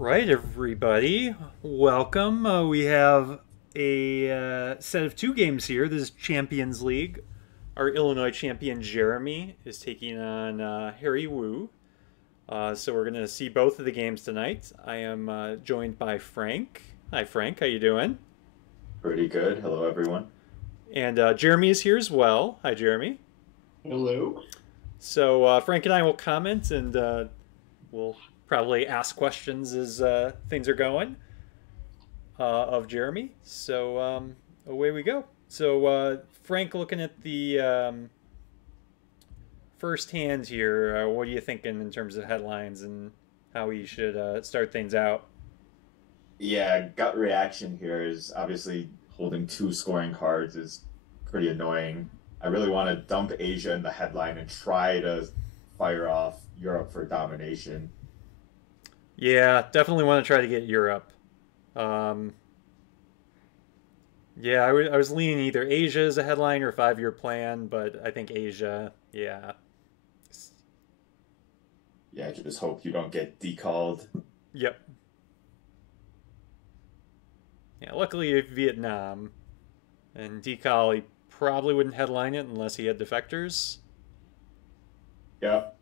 right, everybody. Welcome. We have a set of two games here. This is Champions League. Our Illinois champion Jeremy is taking on Harry Wu. So we're going to see both of the games tonight. I am joined by Frank. Hi, Frank. How you doing? Pretty good. Hello, everyone. And Jeremy is here as well. Hi, Jeremy. Hello. So Frank and I will comment, and we'll probably ask questions as things are going of Jeremy. So away we go. So Frank, looking at the first hand here, what are you thinking in terms of headlines and how we should start things out? Yeah, gut reaction here is obviously holding two scoring cards is pretty annoying. I really want to dump Asia in the headline and try to fire off Europe for domination. Yeah, definitely want to try to get Europe. Um, yeah, I was leaning either Asia as a headline or 5-year plan, but I think Asia, yeah. Yeah, I just hope you don't get decalled. Yep. Yeah, luckily Vietnam and Decal, he probably wouldn't headline it unless he had defectors. Yep.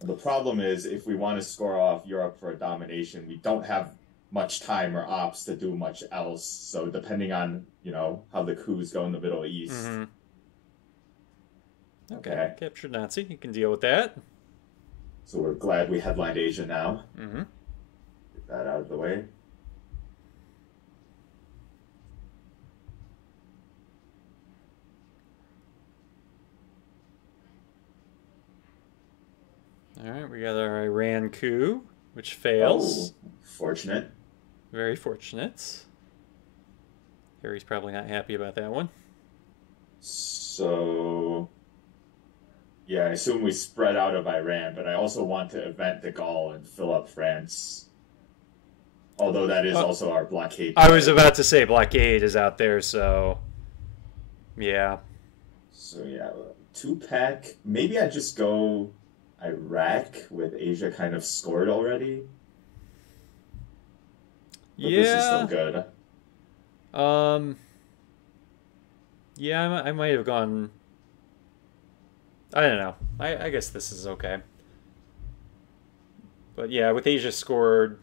The problem is if we want to score off Europe for a domination, we don't have much time or ops to do much else. So depending on, how the coups go in the Middle East. Mm-hmm. Okay. Captured Nazi. You can deal with that. So we're glad we headlined Asia now. Mm-hmm. Get that out of the way. All right, we got our Iran coup, which fails. Oh, fortunate. Very fortunate. Harry's probably not happy about that one. So, yeah, I assume we spread out of Iran, but I also want to event de Gaulle and fill up France. Although that is also our blockade. I was about to say blockade is out there, so yeah. So yeah, two-pack. Maybe I just go Iraq with Asia kind of scored already. But this is still good. Yeah, I might have gone. I don't know. I guess this is okay. But yeah, with Asia scored.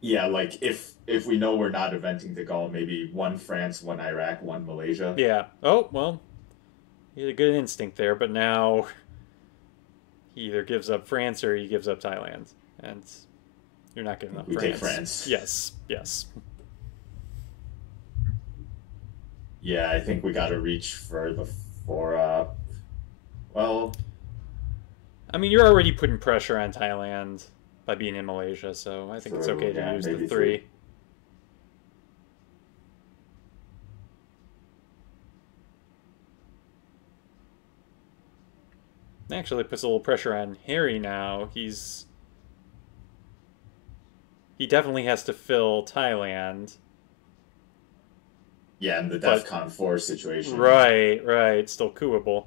Yeah, like if we know we're not eventing de Gaulle, maybe one France, one Iraq, one Malaysia. Yeah. Oh well, he had a good instinct there, but now he either gives up France or he gives up Thailand, and you're not giving up We France. take France. Yes. Yes. Yeah, I think we got to reach for the four up. Well, I mean, you're already putting pressure on Thailand by being in Malaysia, so I think it's true, okay to yeah, use the maybe three. Actually, puts a little pressure on Harry now. He definitely has to fill Thailand. yeah, in the But DEFCON 4 situation. right, still cooable.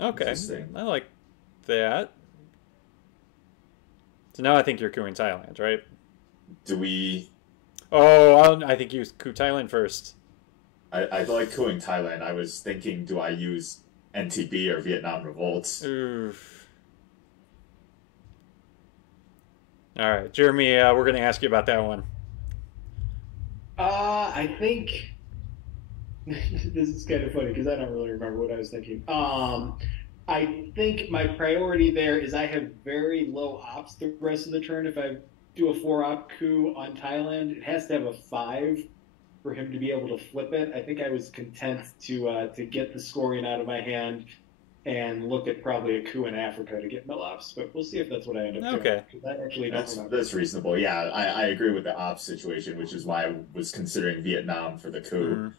Okay, Interesting. I like that. So now I think you're cooing Thailand, right? Do we... Oh, I think you coup Thailand first. I like cooing Thailand. I was thinking, do I use NTB or Vietnam Revolt? Oof. All right, Jeremy, we're going to ask you about that one. I think this is kind of funny because I don't really remember what I was thinking. I think my priority there is I have very low ops the rest of the turn. If I do a 4-op coup on Thailand, it has to have a 5 for him to be able to flip it. I think I was content to get the scoring out of my hand and look at probably a coup in Africa to get mill ops. But we'll see if that's what I end up doing. Okay. 'Cause I actually don't remember. That's reasonable. Yeah, I agree with the ops situation, which is why I was considering Vietnam for the coup. Mhm.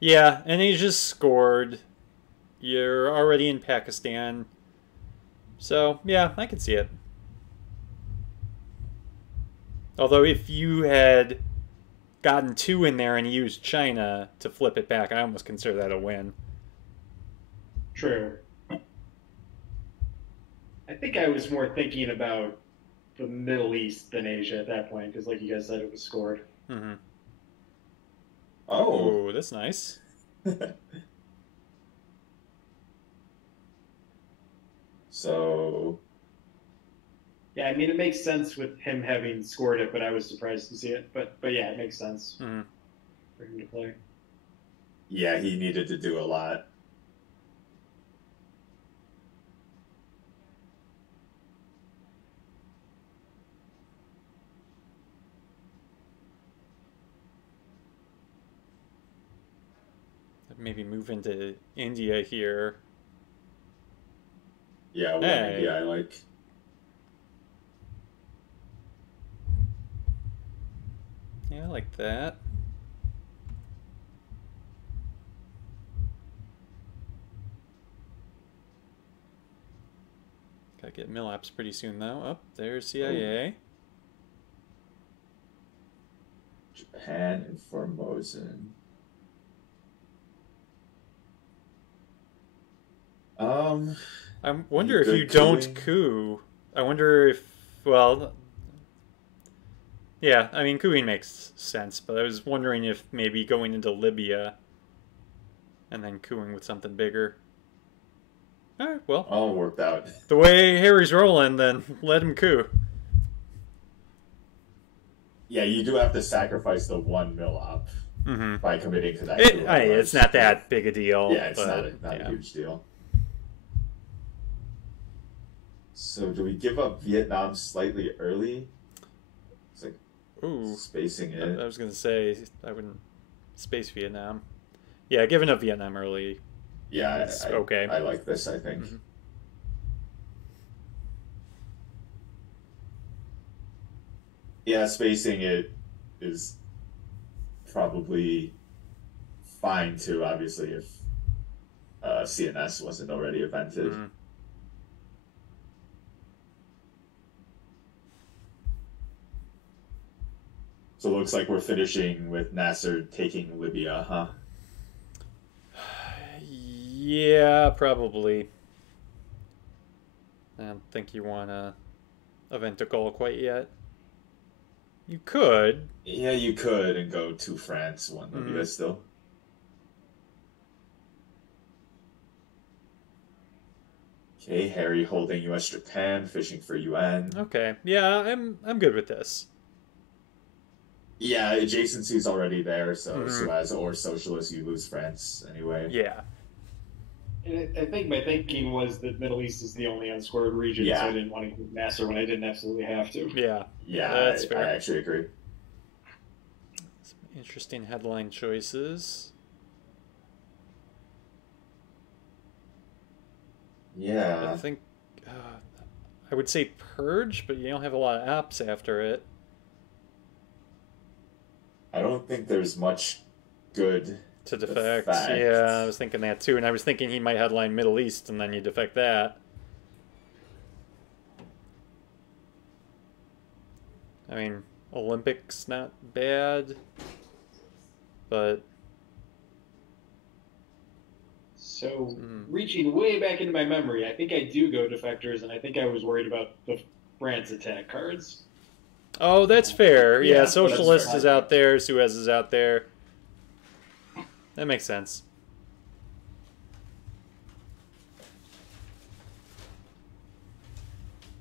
Yeah, and he just scored. You're already in Pakistan. So, yeah, I can see it. Although if you had gotten 2 in there and used China to flip it back, I almost consider that a win. True. I think I was more thinking about the Middle East than Asia at that point, because like you guys said, it was scored. Mm-hmm. Oh, Oh, that's nice. so Yeah, I mean it makes sense with him having scored it, but I was surprised to see it. But yeah, it makes sense Mm-hmm. for him to play. yeah, he needed to do a lot. Maybe move into India here. Yeah, one Hey. India I like. Yeah, I like that. Gotta get Millaps pretty soon though. Oh, there's CIA. Japan and Formosan. I wonder if good you don't cooing? coup. I wonder if, well, yeah, I mean, cooing makes sense, but I was wondering if maybe going into Libya and then cooing with something bigger. Alright, well, All worked out. the way Harry's rolling, then let him coup. Yeah, you do have to sacrifice the 1 mil up Mm-hmm. by committing to that. coup, It's not that big a deal. Yeah, it's but, not yeah. a huge deal. So do we give up Vietnam slightly early? It's like Ooh, spacing I it. was gonna say I wouldn't space Vietnam. Yeah, giving up Vietnam early. Yeah, It's okay. I like this, I think. Mhm. Yeah, spacing it is probably fine too, obviously, if CNS wasn't already invented. Mhm. So it looks like we're finishing with Nasser taking Libya, huh? Yeah, probably. I don't think you want to event a goal quite yet. You could. Yeah, you could and go to France, one Libya Mhm. still. Okay, Harry holding US Japan, fishing for UN. Okay. Yeah, I'm good with this. Yeah, adjacency's already there, so Mhm. Suez or Socialist, you lose France anyway. Yeah. And I think my thinking was that Middle East is the only unscored region, Yeah. so I didn't want to keep Nasser when I didn't absolutely have to. Yeah. Yeah, That's I fair. actually agree. Some interesting headline choices. Yeah. I think I would say Purge, but you don't have a lot of apps after it. I don't think there's much good. To defect. Defect. Yeah, I was thinking that too, and I was thinking he might headline Middle East, and then you defect that. I mean, Olympics not bad, but So, Mm. reaching way back into my memory, I think I do go defectors, and I think I was worried about the France attack cards. oh, that's fair. Yeah, Yeah, that's Socialist fair. is out there, Suez is out there. That makes sense.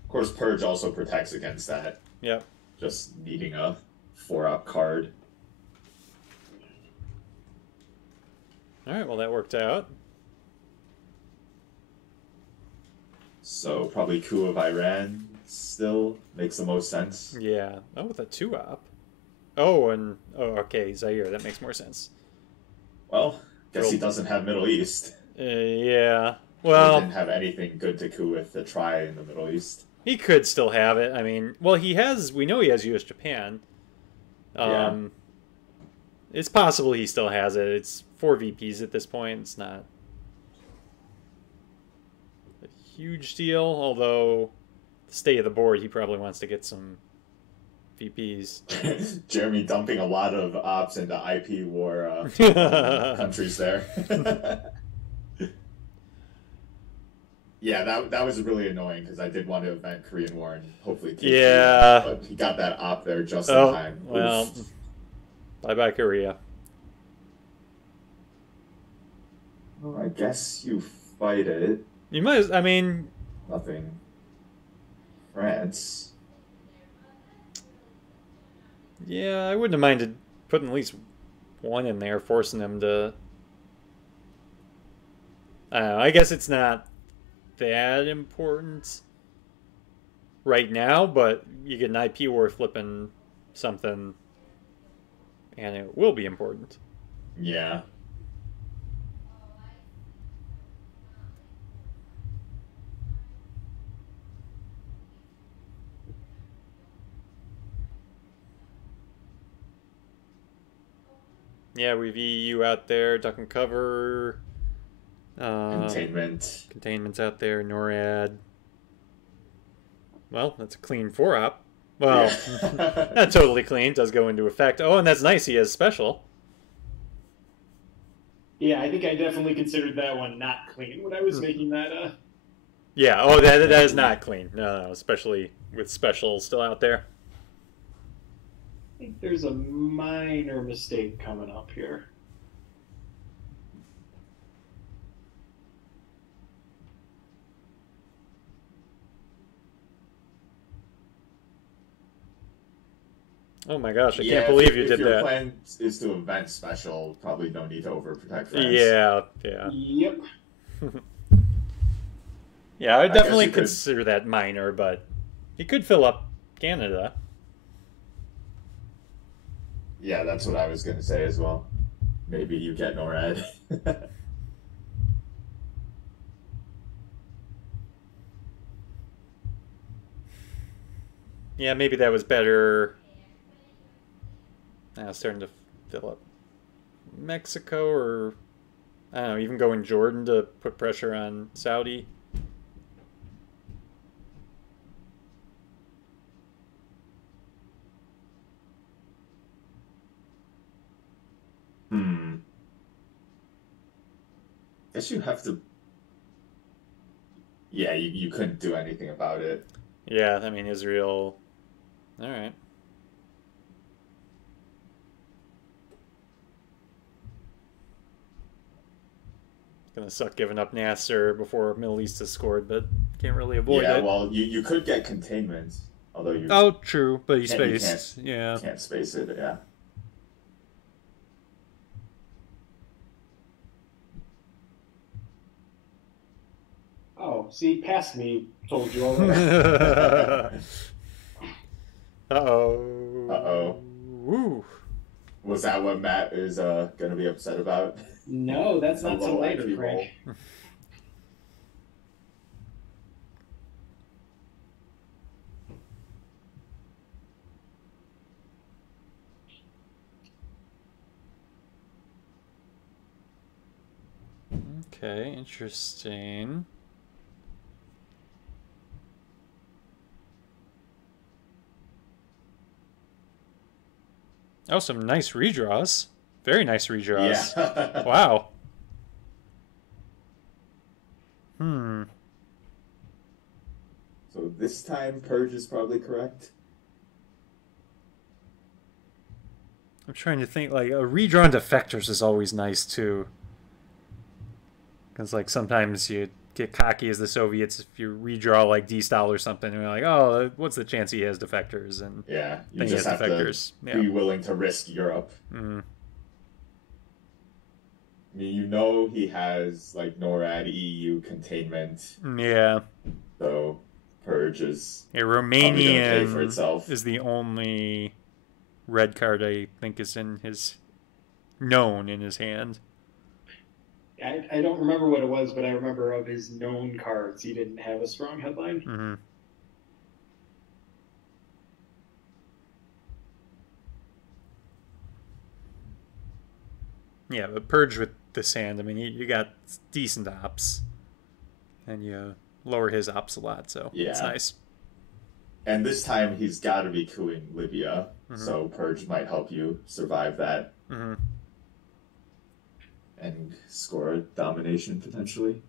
Of course, Purge also protects against that. Yep. Just needing a 4-up card. All right. Well, that worked out. So probably coup of Iran still makes the most sense. Yeah. Oh, with a 2-op. Oh, and okay, Zaire. That makes more sense. Well, guess he Well- doesn't have Middle East. Yeah. He Well, didn't have anything good to coup with to try in the Middle East. he could still have it. I mean, well, he has. We know he has U.S. Japan. Yeah. It's possible he still has it. It's 4 VPs at this point. It's not a huge deal. Although, the state of the board, he probably wants to get some VPs. Jeremy dumping a lot of ops into IP war countries there. Yeah, that was really annoying because I did want to event Korean War and hopefully take Korea, Yeah. but he got that op there just in Oh, time. well, Oof. bye bye, Korea. Well, I guess you fight it. You might, I mean, Nothing. France. yeah, I wouldn't have minded putting at least one in there, forcing them to. I don't know. I guess it's not that important right now, but you get an IP war flipping something, and it will be important. Yeah. Yeah, we've EU out there, duck and cover, Containment. containment's out there, NORAD. Well, that's a clean 4-op. Well, Yeah. not totally clean, does go into effect. Oh, and that's nice, he has special. Yeah, I think I definitely considered that one not clean when I was making that. Yeah, oh, that is not clean. No, especially with special still out there. I think there's a minor mistake coming up here. Oh my gosh, I Yeah, can't believe you if did your that. plan is to event special, probably no need to overprotect France. Yeah, yeah. Yep. Yeah, I would I guess definitely you could- consider that minor, but he could fill up Canada. Yeah, that's what I was gonna say as well. Maybe you get NORAD. Yeah, maybe that was better. Now starting to fill up Mexico, or I don't know, even going Jordan to put pressure on Saudi. Hmm. Guess you have to. Yeah, you couldn't do anything about it. Yeah, I mean Israel. All right. Gonna suck giving up Nasser before Middle East has scored, but can't really avoid Yeah, it. well, you could get containment, although you Oh, true, but he can't, you spaced. Yeah. can't space it. Yeah. Oh, see, past me told you already. Uh-oh. Uh-oh. Woo. Was that what Matt is gonna be upset about? No, that's not so Low later, IQ Frank. roll. Okay, interesting. Oh, some nice redraws. Very nice redraws. Yeah. Wow. Hmm. So this time, Purge is probably correct. I'm trying to think, like, a redrawn defectors is always nice, too. Because, like, sometimes you get cocky as the Soviets if you redraw, like, D-Style or something, and you're like, oh, what's the chance he has defectors? And Yeah, you then he has just have defectors. to be willing to risk Europe. Mm. I mean, you know he has like NORAD, EU containment, Yeah. so Purge is Yeah, probably gonna pay for Romanian itself. is the only red card I think is known in his hand. I don't remember what it was, but I remember of his known cards, he didn't have a strong headline. Mm-hmm. Yeah, but Purge with the sand, I mean, you got decent ops, and you lower his ops a lot, so it's Yeah. nice. And this time he's got to be cooing Libya, Mhm. so Purge might help you survive that Mm-hmm. and score a domination potentially.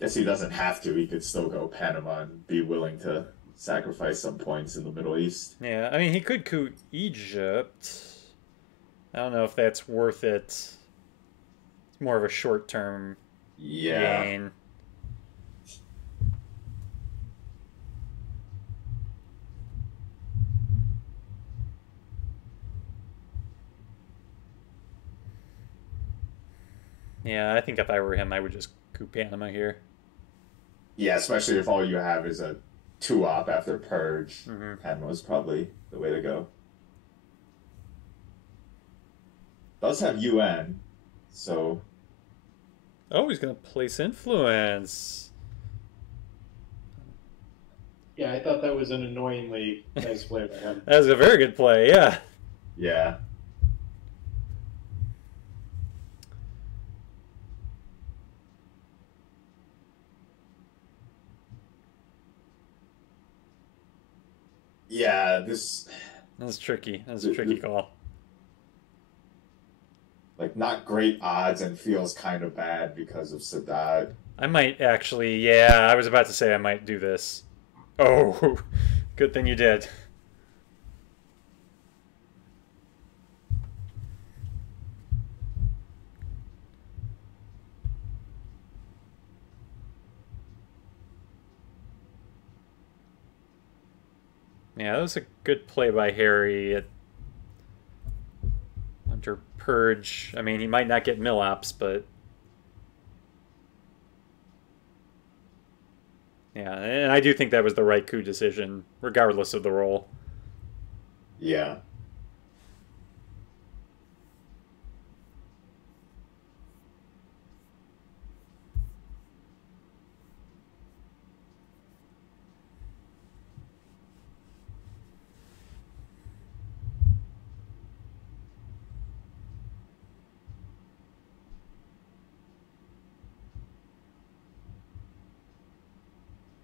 Guess he doesn't have to. He could still go Panama and be willing to sacrifice some points in the Middle East. Yeah, I mean, he could coup Egypt. I don't know if that's worth it. It's more of a short-term Yeah. gain. Yeah, I think if I were him, I would just coup Panama here. Yeah, especially if all you have is a two op after Purge. Hmm. Panama's probably the way to go. Does have UN, so Oh, he's gonna place influence. Yeah, I thought that was an annoyingly nice play by him. That was a very good play. Yeah. yeah. Yeah, this That's tricky. That's a tricky call. like not great odds and feels kind of bad because of Sadat. I might actually, yeah, I was about to say I might do this. Oh, good thing you did. Yeah, that was a good play by Harry under Purge. I mean, he might not get Millops, but yeah, and I do think that was the right coup decision, regardless of the role. Yeah.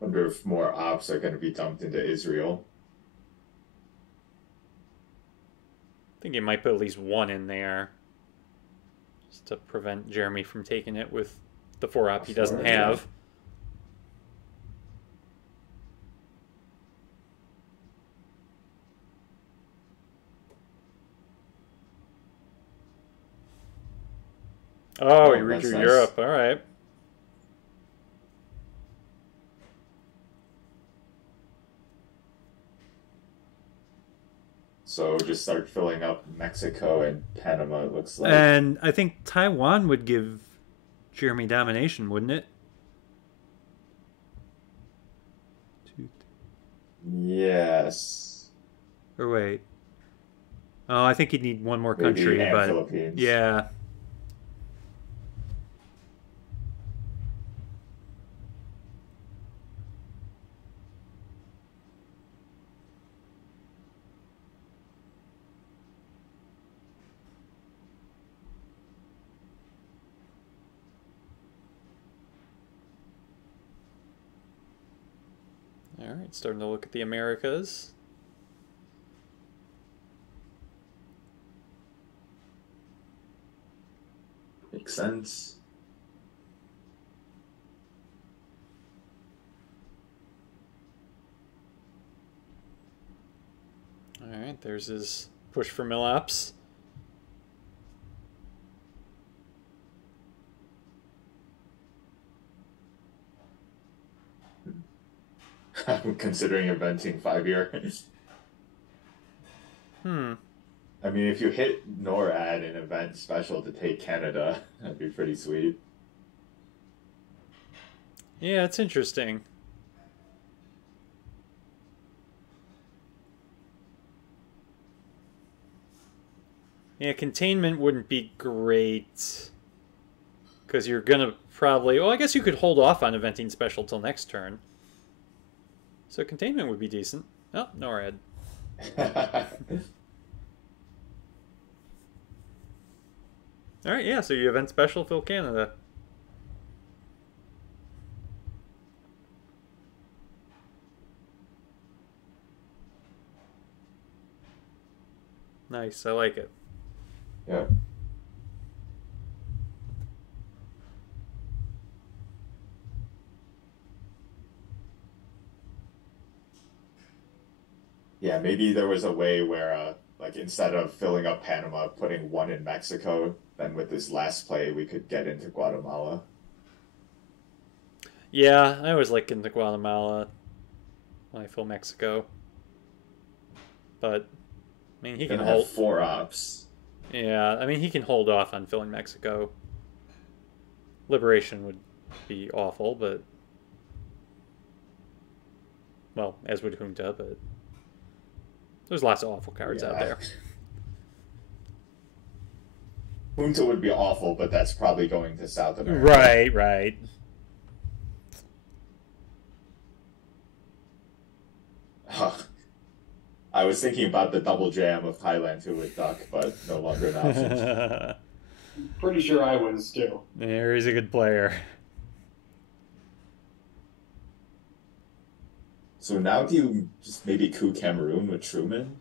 Wonder if more ops are going to be dumped into Israel. I think you might put at least one in there, just to prevent Jeremy from taking it with the 4-op he doesn't have. Oh, he that's redrew nice. Europe. All right. So just start filling up Mexico and Panama, it looks like. And I think Taiwan would give Jeremy domination, wouldn't it? Yes. Or wait. Oh, I think you'd need one more Maybe country, and but Philippines. yeah. All right, starting to look at the Americas. Makes sense. All right, there's his push for Millops. I'm considering inventing 5 years. Hmm. I mean, if you hit NORAD an event special to take Canada, that'd be pretty sweet. Yeah, it's interesting. Yeah, containment wouldn't be great. Because you're going to probably... Well, I guess you could hold off on eventing special till next turn. So containment would be decent. Oh, NORAD. Alright, yeah, so you event special, fill Canada. Nice, I like it. Yeah. Yeah, maybe there was a way where, like, instead of filling up Panama, putting one in Mexico, then with this last play, we could get into Guatemala. Yeah, I always like into Guatemala when I fill Mexico, but I mean he can Gonna have hold. four ops. Yeah, I mean he can hold off on filling Mexico. Liberation would be awful, but well, as would Junta, but there's lots of awful cards out Yeah. there. Junta would be awful, but that's probably going to South America. Right, right. I was thinking about the double jam of Thailand too with Duck, but no longer an option. Pretty sure I was too. There, he's a good player. So now do you just maybe coup Cameroon with Truman?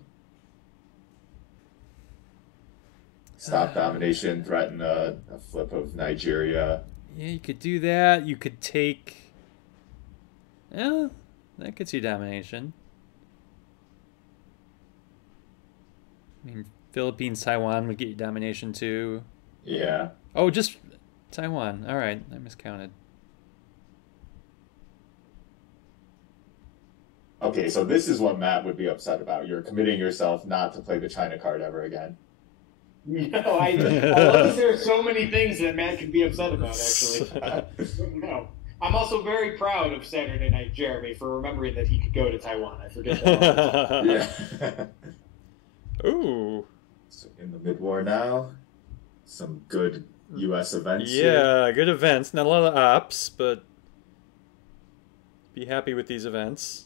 Stop domination, threaten a flip of Nigeria. Yeah, you could do that. You could take. Yeah, that gets you domination. I mean, Philippines, Taiwan would get you domination too. Yeah. Oh, just Taiwan. All right, I miscounted. Okay, so this is what Matt would be upset about. You're committing yourself not to play the China card ever again. No, I love that there are so many things that Matt could be upset about, actually. No. I'm also very proud of Saturday Night Jeremy for remembering that he could go to Taiwan. I forget that. Yeah. Ooh. So in the mid-war now, some good U.S. events here. Yeah, good events. Not a lot of ops, but be happy with these events.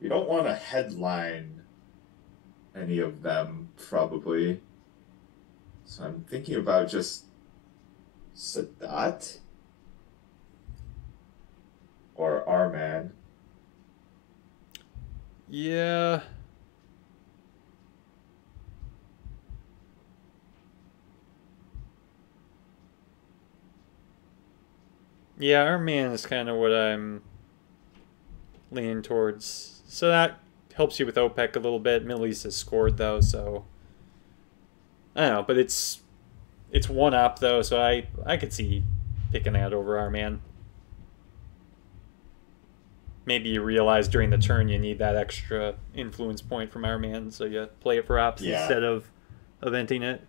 We don't want to headline any of them, probably. So I'm thinking about just Sadat or Arman. Yeah. Yeah, our man is kind of what I'm leaning towards. So that helps you with OPEC a little bit. Middle East has scored though, so I don't know, but it's one up though, so I could see picking that over our man. Maybe you realize during the turn you need that extra influence point from our man, so you play it for ops Yeah. instead of eventing it.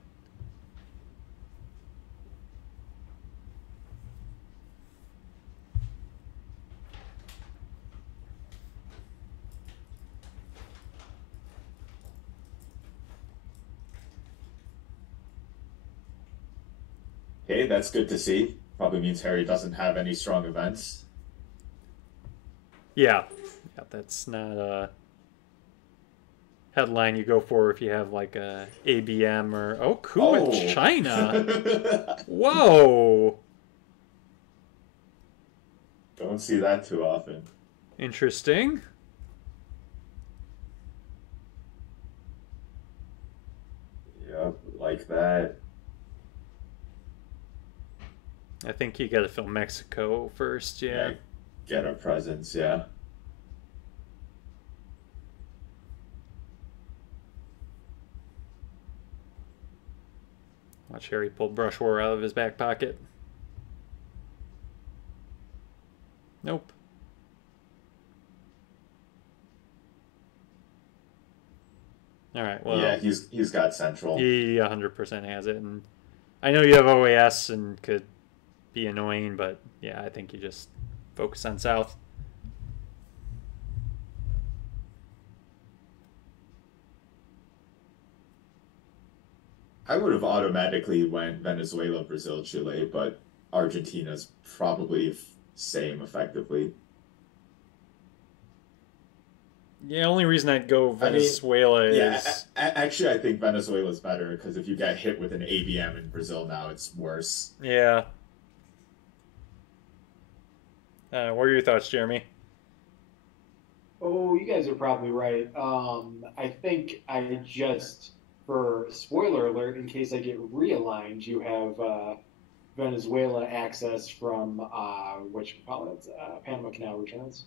Okay, that's good to see. Probably means Harry doesn't have any strong events. Yeah, that's not a headline you go for if you have like a ABM or coup in China. Whoa, Don't see that too often. interesting. Yep, like that. I think you got to fill Mexico first. Yeah. Get a presence, yeah. Watch Harry pull brush war out of his back pocket. Nope. All right. Well, Yeah, he's got central. he 100% has it, and I know you have OAS and could be annoying, but yeah, I think you just focus on South. I would have automatically went Venezuela, Brazil, Chile, but Argentina's probably same effectively. Yeah, only reason I'd go Venezuela Yeah, is actually, I think Venezuela's better because if you get hit with an ABM in Brazil now, it's worse. yeah. What are your thoughts, Jeremy? Oh, you guys are probably right. I think I just, for spoiler alert, in case I get realigned, you have Venezuela access from what you call it, Panama Canal returns.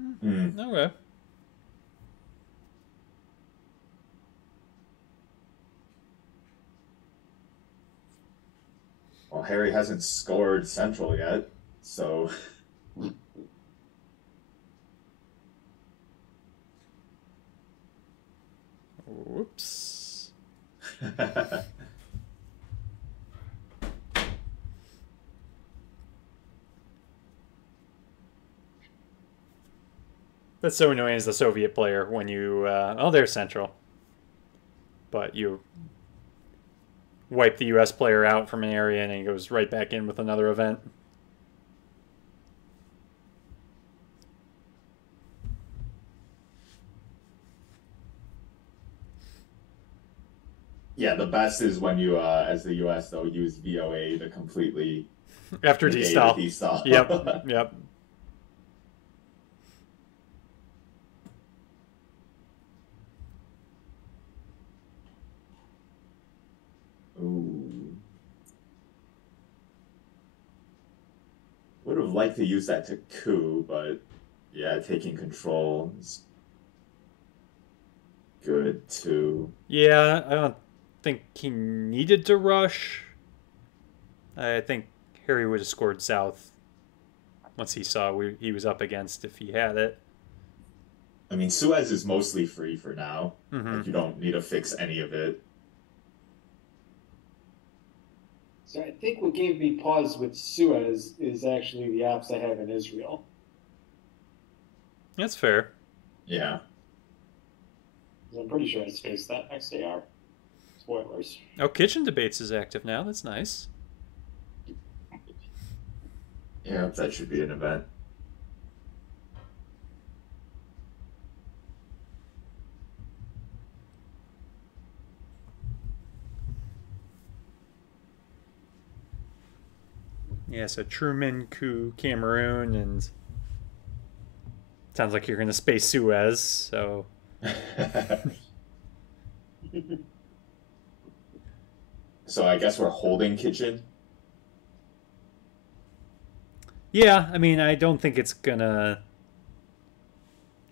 Mm. Okay. Well, Harry hasn't scored Central yet, so Whoops. That's so annoying as the Soviet player when you, oh, there's Central. But you wipe the US player out from an area and he goes right back in with another event. yeah, the best is when you, as the U.S. though, use VOA to completely After negate a D-stall. D-stall. Yep, yep. Ooh. Would have liked to use that to coup, but yeah, taking control is good too. Yeah, I don't think he needed to rush. I think Harry would have scored south once he saw he was up against if he had it. I mean, Suez is mostly free for now. Mm-hmm. Like, you don't need to fix any of it. So I think what gave me pause with Suez is actually the ops I have in Israel. That's fair. Yeah. 'Cause I'm pretty sure I spaced that next AR. Spoilers. Oh, Kitchen Debates is active now. That's nice. Yeah, that should be an event. Yeah, so Truman, coup, Cameroon, and sounds like you're going to space Suez, so... So I guess we're holding Kitchen. Yeah, I mean, I don't think it's going to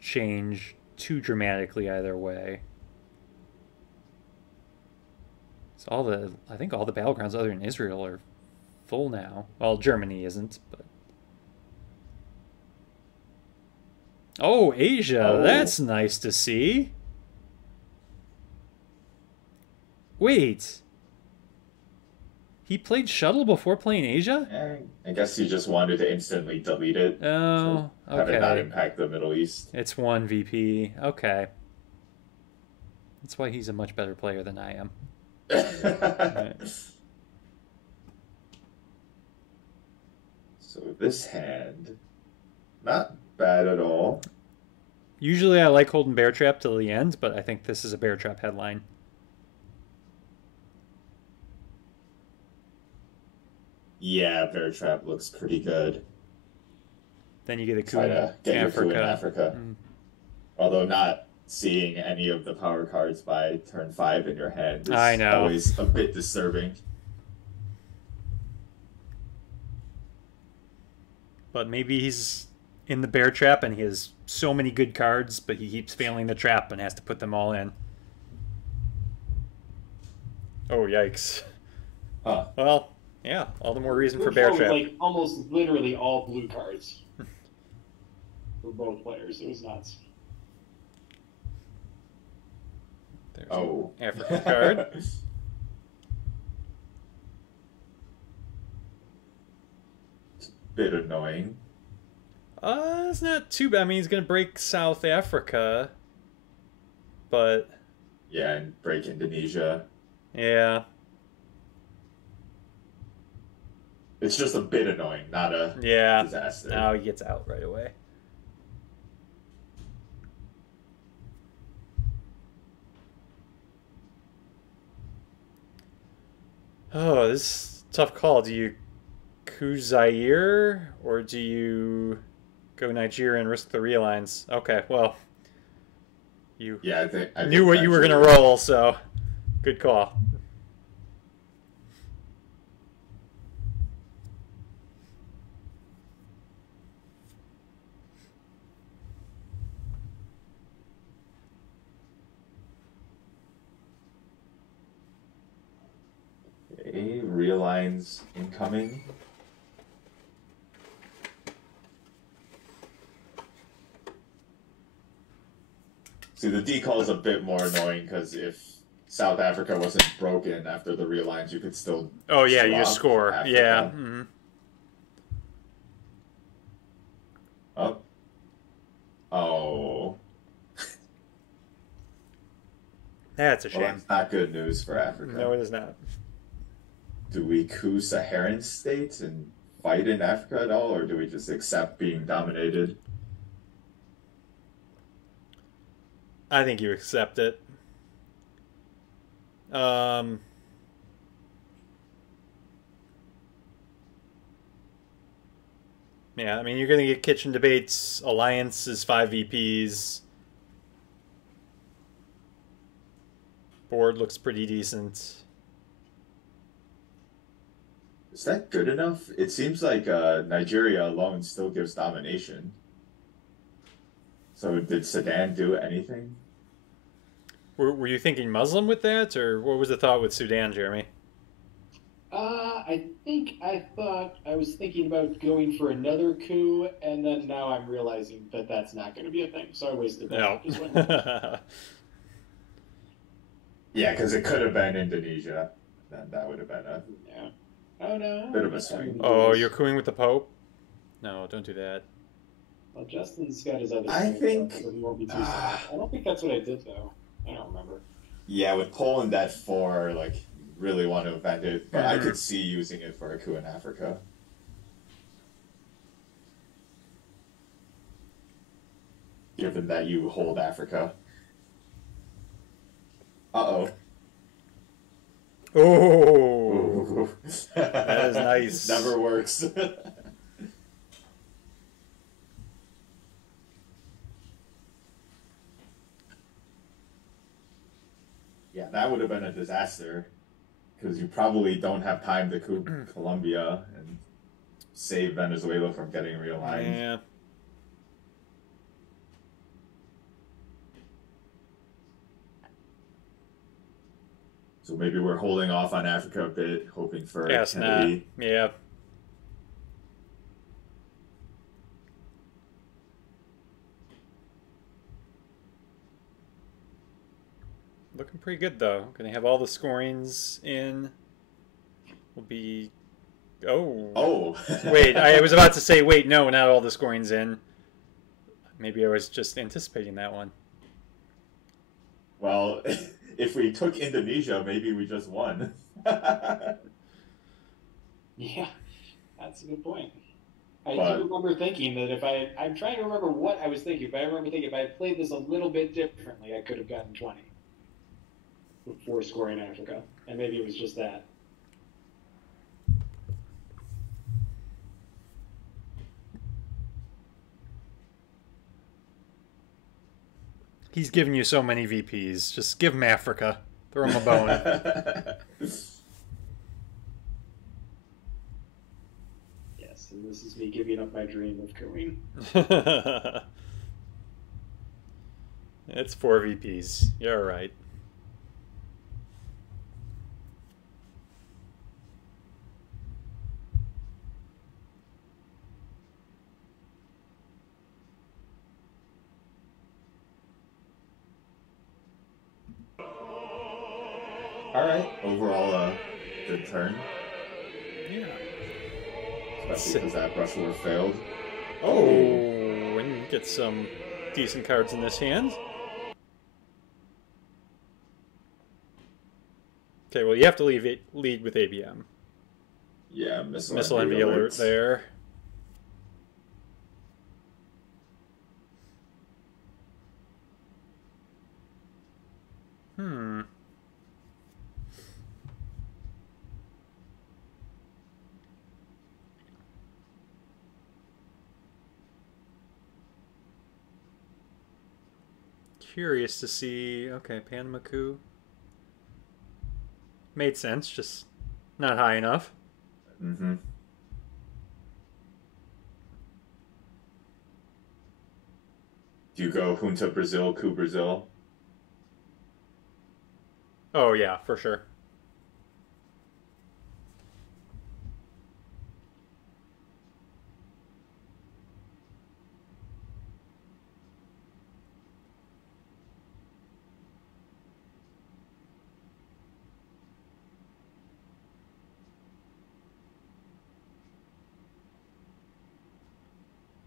change too dramatically either way. So I think all the battlegrounds other than Israel are full now. Well, Germany isn't, but... Oh, Asia. Oh. That's nice to see. Wait. He played Shuttle before playing Asia? I guess he just wanted to instantly delete it. Oh, to have it not okay. impact the Middle East. It's one VP. Okay. That's why he's a much better player than I am. So this hand, not bad at all. Usually I like holding Bear Trap till the end, but I think this is a Bear Trap headline. Yeah, Bear Trap looks pretty good. Then you get a coup Try in to get your coup in Africa. Africa. Although not seeing any of the power cards by turn 5 in your hand is I know. always a bit disturbing. But maybe he's in the Bear Trap and he has so many good cards, but he keeps failing the trap and has to put them all in. Oh, yikes. Huh. Well, yeah, all the more reason for Which Bear was, Trap. like almost literally all blue cards for both players. It was nuts. There's Oh. an African card. Bit annoying. It's not too bad. I mean, he's going to break South Africa. But, Yeah, and break Indonesia. yeah. It's just a bit annoying, not a Yeah. disaster. Now he gets out right away. Oh, this is a tough call. Do you coup Zaire or do you go Nigeria and risk the realigns? Okay, well, you Yeah, I knew think what you were going to Nigeria- roll, so good call. lines incoming. See, the decall is a bit more annoying because if South Africa wasn't broken after the relines, you could still. Oh yeah, you drop score. Africa. Yeah. Mm-hmm. Oh. Oh. That's a Well, shame. that's not good news for Africa. No, it is not. Do we coup Saharan states and fight in Africa at all, or do we just accept being dominated? I think you accept it. Yeah, I mean, you're going to get kitchen debates. Alliance is 5 VPs. Board looks pretty decent. Is that good enough? It seems like Nigeria alone still gives domination. So did Sudan do anything? Were you thinking Muslim with that, or what was the thought with Sudan, Jeremy? I think I thought I was thinking about going for another coup, and then now I'm realizing that that's not going to be a thing. So I wasted that. No. Just went- Yeah, because it could have been Indonesia. Then that would have been a yeah. Oh no. bit of a swing. Oh, you're cooing with the Pope? No, don't do that. Well, Justin's got his other. I thing, think- so he won't be too sad. I don't think that's what I did though. I don't remember. Yeah, with Poland at 4, like, really want to event it, but I could see using it for a coup in Africa. Given that you hold Africa. Uh-oh. Oh, That is nice. Never works. Yeah, that would have been a disaster. Because you probably don't have time to coup Colombia and save Venezuela from getting realigned. yeah. So maybe we're holding off on Africa a bit, hoping for Yes, nah. Kennedy. Yeah. Looking pretty good though. Gonna have all the scorings in. Will be. Oh. Oh! Wait, I was about to say, wait, no, not all the scorings in. Maybe I was just anticipating that one. Well, if we took Indonesia, maybe we just won. Yeah, that's a good point. I But- do remember thinking that I'm trying to remember what I was thinking, but I remember thinking if I had played this a little bit differently, I could have gotten 20 before scoring Africa. And maybe it was just that. He's giving you so many VPs. Just give him Africa. Throw him a bone. Yes, and this is me giving up my dream of cooing. It's 4 VPs. You're right. All right. Overall, good turn. Yeah. Especially because that brush war failed. Oh, and get some decent cards in this hand. Okay, well, you have to lead with ABM. Yeah, Missile envy alert there. Hmm. Curious to see. Okay, Panama coup. Made sense, just not high enough. Mm-hmm. Do you go Junta Brazil, coup Brazil? Oh yeah, for sure.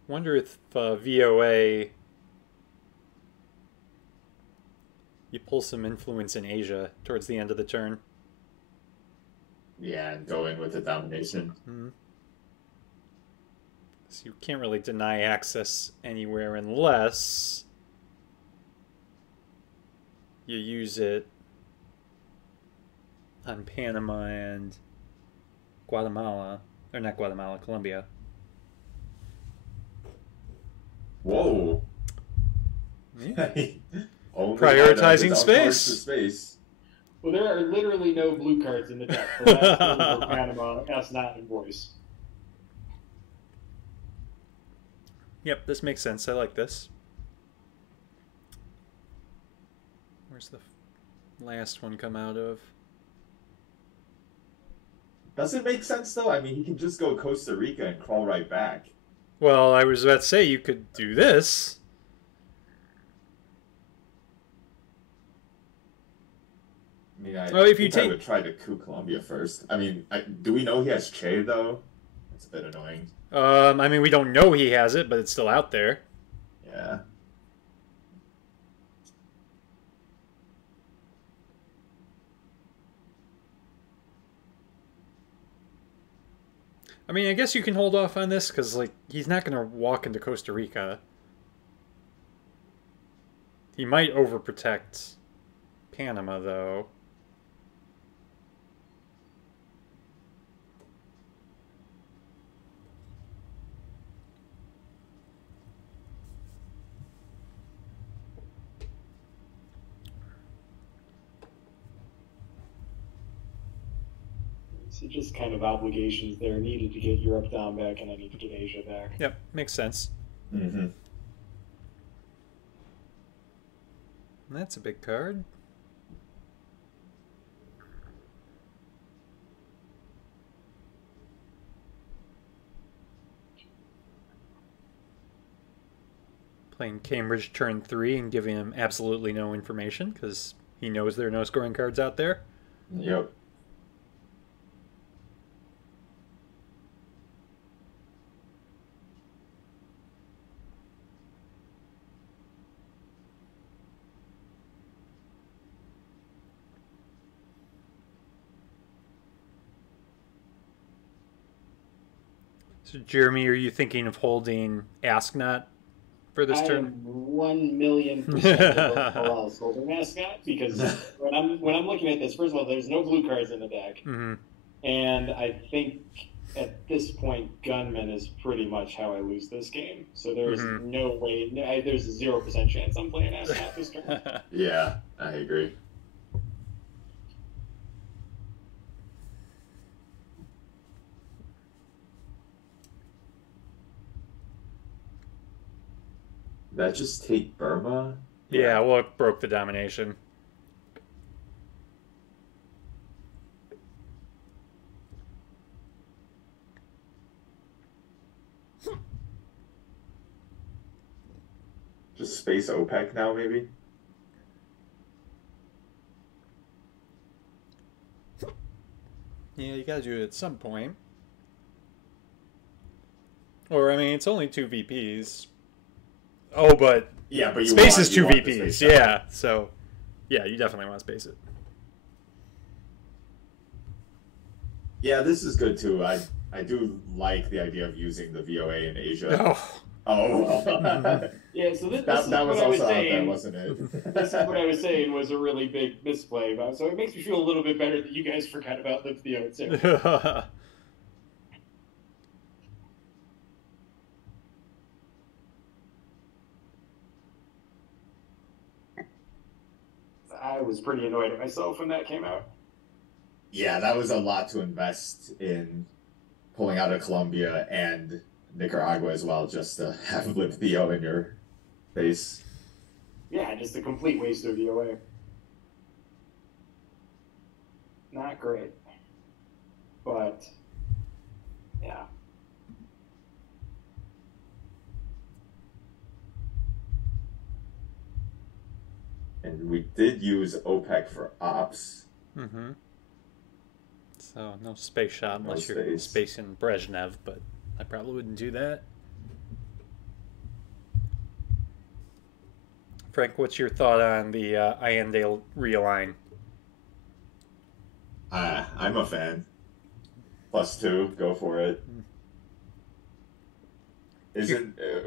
Wonder if VOA you pull some influence in Asia towards the end of the turn. Yeah, and go in with the domination. Mm-hmm. So you can't really deny access anywhere unless you use it on Panama and Guatemala. Or not Guatemala, Colombia. Whoa. Yeah. Only Prioritizing space. Well, there are literally no blue cards in the deck for that for Panama, S9, and Voice. Yep, this makes sense. I like this. Where's the last one come out of? Does it make sense, though? I mean, he can just go Costa Rica and crawl right back. Well, I was about to say you could do this. I mean, I would try to coup Colombia first. I mean, do we know he has Che, though? That's a bit annoying. I mean, we don't know he has it, but it's still out there. Yeah. I mean, I guess you can hold off on this because, like, he's not going to walk into Costa Rica. He might overprotect Panama, though. So just kind of obligations there. Needed to get Europe down back, and I need to get Asia back. Yep, makes sense. Mm-hmm. That's a big card. Playing Cambridge turn 3 and giving him absolutely no information because he knows there are no scoring cards out there. Yep. So, Jeremy, are you thinking of holding Asknot for this turn? I am 1,000,000% else holding Ascot because when I'm looking at this, first of all, there's no blue cards in the deck, and I think at this point, Gunman is pretty much how I lose this game. So there's no way. There's a 0% chance I'm playing Ascot this turn. Yeah, I agree. That just take Burma? Yeah, well, it broke the domination. Just space OPEC now, maybe? Yeah, you gotta do it at some point. Or, I mean, it's only 2 VPs. Oh, but yeah, but space is 2 VPs. Yeah, so yeah, you definitely want to space it. Yeah, this is good too. I do like the idea of using the VOA in Asia. Oh. Yeah, so this that is was what I was also out saying. there, wasn't it? This is what I was saying was a really big misplay. So it makes me feel a little bit better that you guys forgot about the VO too. I was pretty annoyed at myself when that came out. Yeah, that was a lot to invest in pulling out of Colombia and Nicaragua as well, just to have Lip Theo in your face. Yeah, just a complete waste of VOA. Not great. But, yeah. And we did use OPEC for ops. So no space shot unless you're spacing Brezhnev, but I probably wouldn't do that. Frank, what's your thought on the Allendale realign? I'm a fan. +2, go for it.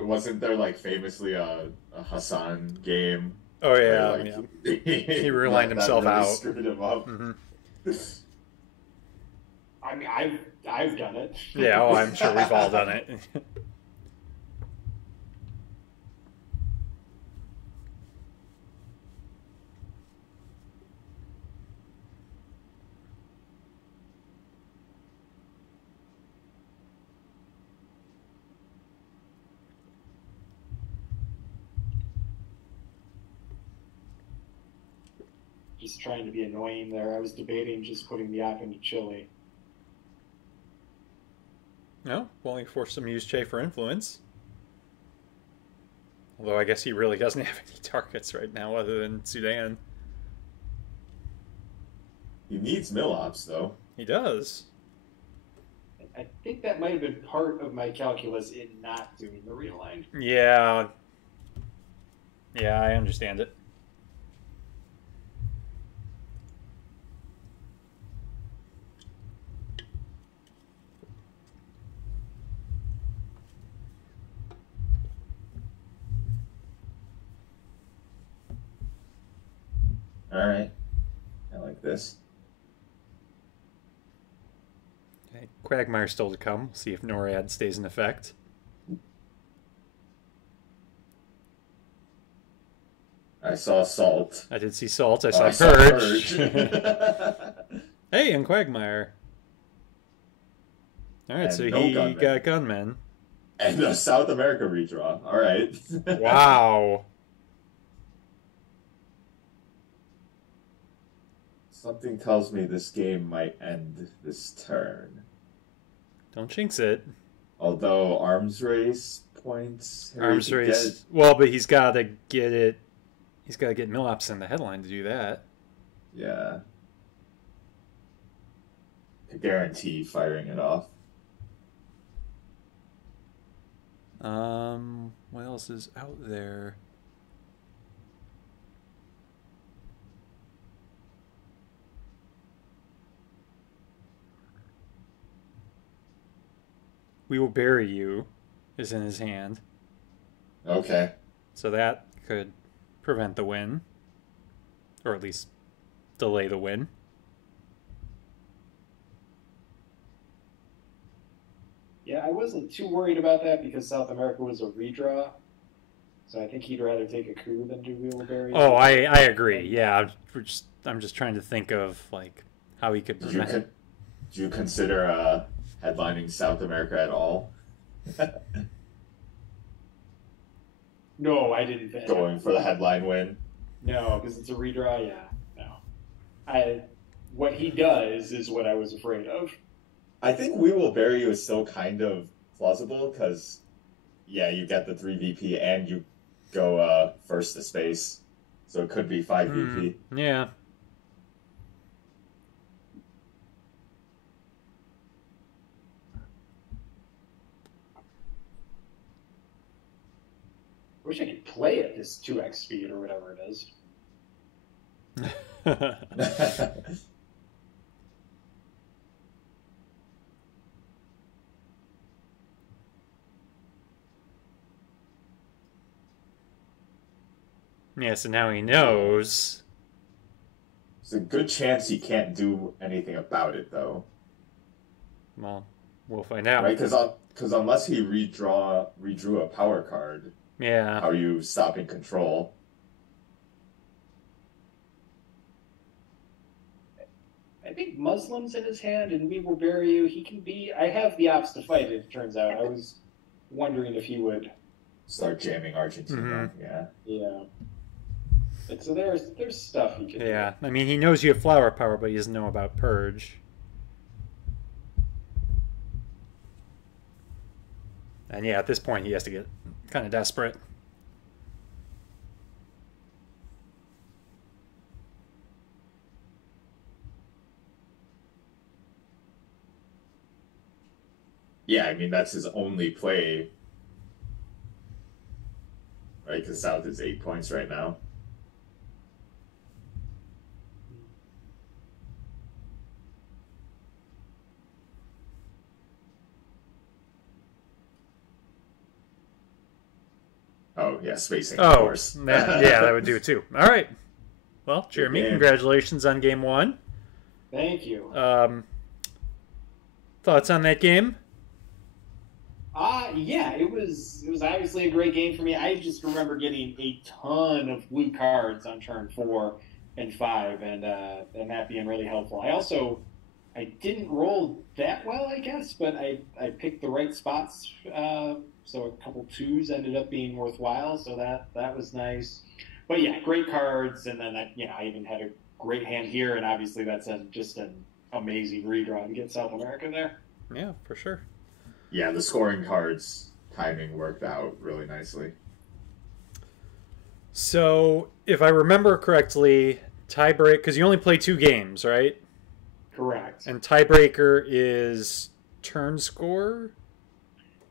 Wasn't there like famously a Hassan game Oh where yeah, like yeah. he realigned himself really out. screwed him up? Hmm. I mean, I've done it. Yeah, oh, I'm sure we've all done it. Just trying to be annoying there. I was debating just putting the op into Chile. No, willing to force him to use Che for influence. Although I guess he really doesn't have any targets right now other than Sudan. He needs mill ops though. He does. I think that might have been part of my calculus in not doing the realign. Yeah. Yeah, I understand it. All right, I like this. Okay, Quagmire's still to come. See if NORAD stays in effect. I saw Salt. I did see Salt. I Oh, saw I saw Purge. Purge. Hey, and Quagmire. All right, And so no he gunman. got gunmen. And the South America redraw. All right. Wow. Something tells me this game might end this turn. Don't jinx it. Although arms race points. Harry Arms could race. get- Well, but he's got to get it. He's got to get Millops in the headline to do that. Yeah. Could guarantee firing it off. What else is out there? We Will Bury You is in his hand. Okay. So that could prevent the win. Or at least delay the win. Yeah, I wasn't too worried about that because South America was a redraw. So I think he'd rather take a coup than do Wheelberry. Oh, I agree. Yeah, I'm just trying to think of like how he could Did you, prevent. do you consider headlining South America at all? No, I didn't think. Going for the headline win? No, because it's a redraw. Yeah, no. What he does is what I was afraid of. I think We Will Bury You is still kind of plausible because, yeah, you get the 3 VP and you go first to space. So it could be 5 VP. Yeah. I wish I could play at this 2x speed or whatever it is. Yeah, so now he knows. There's a good chance he can't do anything about it, though. Well, we'll find out. Right? Because unless he redrew a power card, Yeah. how are you stopping control? I think Muslim's in his hand, and we will bury you. He can be. I have the ops to fight. It turns out. I was wondering if he would. Start jamming Argentina. Yeah. Yeah. But so there's stuff he can. Yeah. I mean, he knows you have flower power, but he doesn't know about purge. And yeah, at this point, he has to get kind of desperate. Yeah, I mean, that's his only play. right? Because South is 8 points right now. Oh, yeah, spacing, of course. That would do it too. All right. Well, Jeremy, congratulations on game 1. Thank you. Thoughts on that game? Yeah, it was obviously a great game for me. I just remember getting a ton of blue cards on turn 4 and 5, and that being really helpful. I didn't roll that well, I guess, but I picked the right spots. So a couple 2s ended up being worthwhile, so that was nice. But yeah, great cards, and then I even had a great hand here, and obviously that's just an amazing redraw to get South America there. Yeah, for sure. Yeah, the scoring cards timing worked out really nicely. So, if I remember correctly, tiebreak, because you only play 2 games, right? Correct. And tiebreaker is turn score?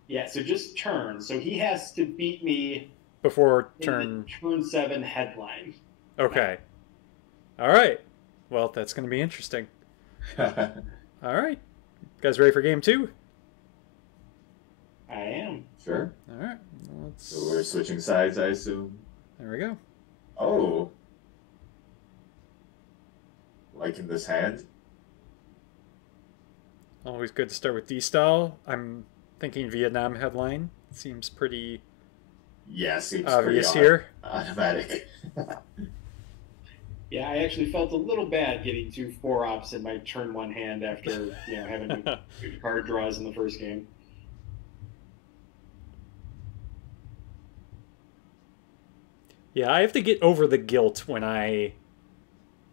Yeah, so just turn. So he has to beat me before turn 7 headline. Okay. All right. Well, that's going to be interesting. All right. You guys ready for game 2? I am. Sure. All right. So we're switching sides, I assume. There we go. Oh. Liking this hand? Always good to start with D-style. I'm thinking Vietnam headline. Seems pretty seems obvious pretty here. Automatic. Yeah, I actually felt a little bad getting 2 4-ops in my turn 1 hand after having 2 card draws in the first game. Yeah, I have to get over the guilt when I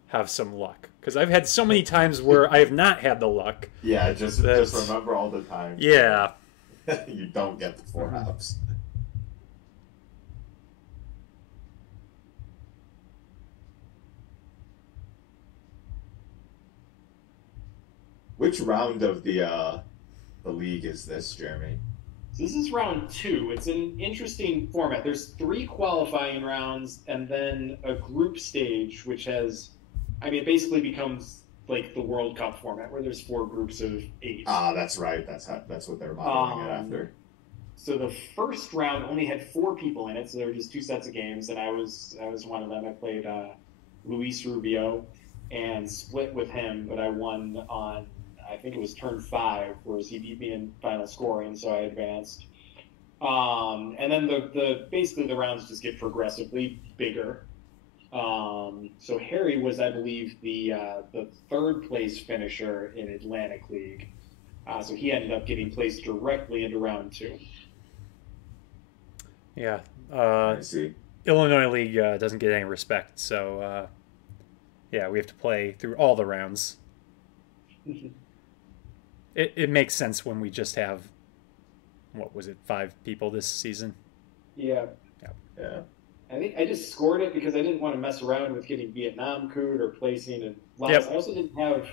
have some luck. Because I've had so many times where I have not had the luck. Yeah, just remember all the time. Yeah. You don't get the 4-ops. Which round of the league is this, Jeremy? So this is round 2. It's an interesting format. There's 3 qualifying rounds and then a group stage, which has, it basically becomes like the World Cup format where there's 4 groups of 8. That's right. That's what they're modeling it after. So the first round only had 4 people in it, so there were just 2 sets of games, and I was one of them. I played Luis Rubio and split with him, but I won on, I think it was turn 5, whereas he beat me in final scoring, so I advanced. And then basically the rounds just get progressively bigger. So Harry was, I believe, the 3rd place finisher in Atlantic League. So he ended up getting placed directly into round 2. Yeah. I see. Illinois League doesn't get any respect, so we have to play through all the rounds. It makes sense when we just have, 5 people this season? Yeah. I think I just scored it because I didn't want to mess around with getting Vietnam cooed or placing in Laos. Yep. I also didn't have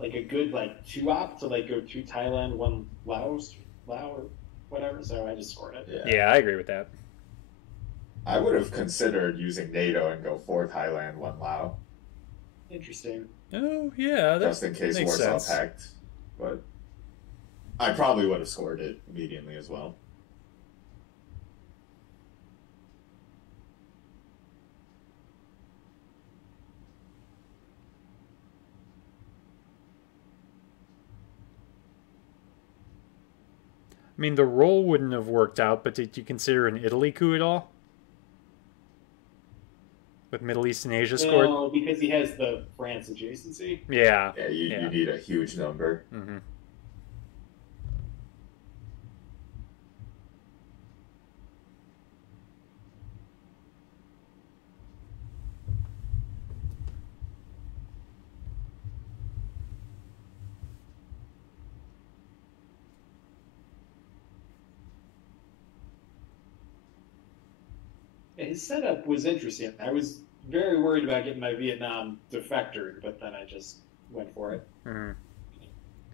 a good 2-op to go 2 Thailand, 1 Laos or whatever, so I just scored it. Yeah, I agree with that. I would have considered using NATO and go 4 Thailand, 1 Laos. Interesting. Oh, yeah. Just in case Warsaw packed. But I probably would have scored it immediately as well. The roll wouldn't have worked out, but did you consider an Italy coup at all? With Middle East and Asia scored? No, because he has the France adjacency. Yeah. Yeah, you need a huge number. Mm-hmm. His setup was interesting. I was very worried about getting my Vietnam defectored, but then I just went for it. Mm-hmm.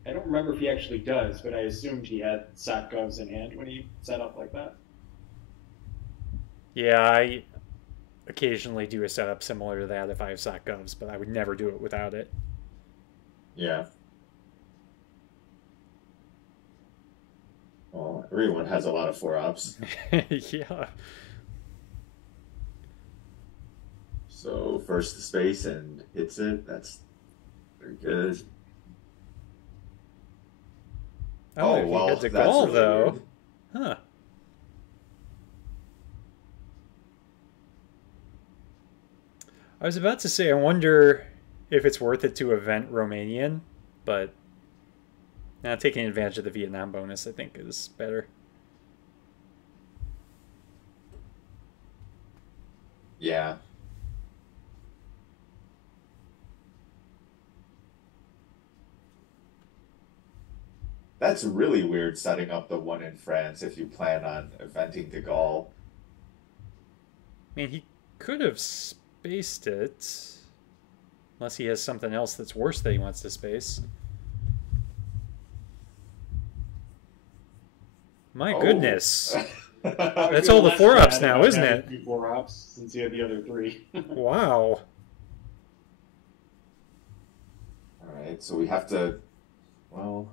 I don't remember if he actually does, but I assumed he had SOC govs in hand when he set up like that. Yeah, I occasionally do a setup similar to that if I have sock govs, but I would never do it without it. Yeah. Well, everyone has a lot of four ups. Yeah. So first to space and hits it. That's very good. Oh, Oh, he had well, to that's gall really though. weird. Huh. I was about to say, I wonder if it's worth it to event Romanian, but now taking advantage of the Vietnam bonus, I think, is better. Yeah. That's really weird setting up the one in France if you plan on eventing de Gaulle. I mean, he could have spaced it, unless he has something else that's worse that he wants to space. My Oh. goodness. I That's feel all the less 4-ups bad now, about isn't having it? 4-ups since you had the other 3. Wow. All right, so we have to, well,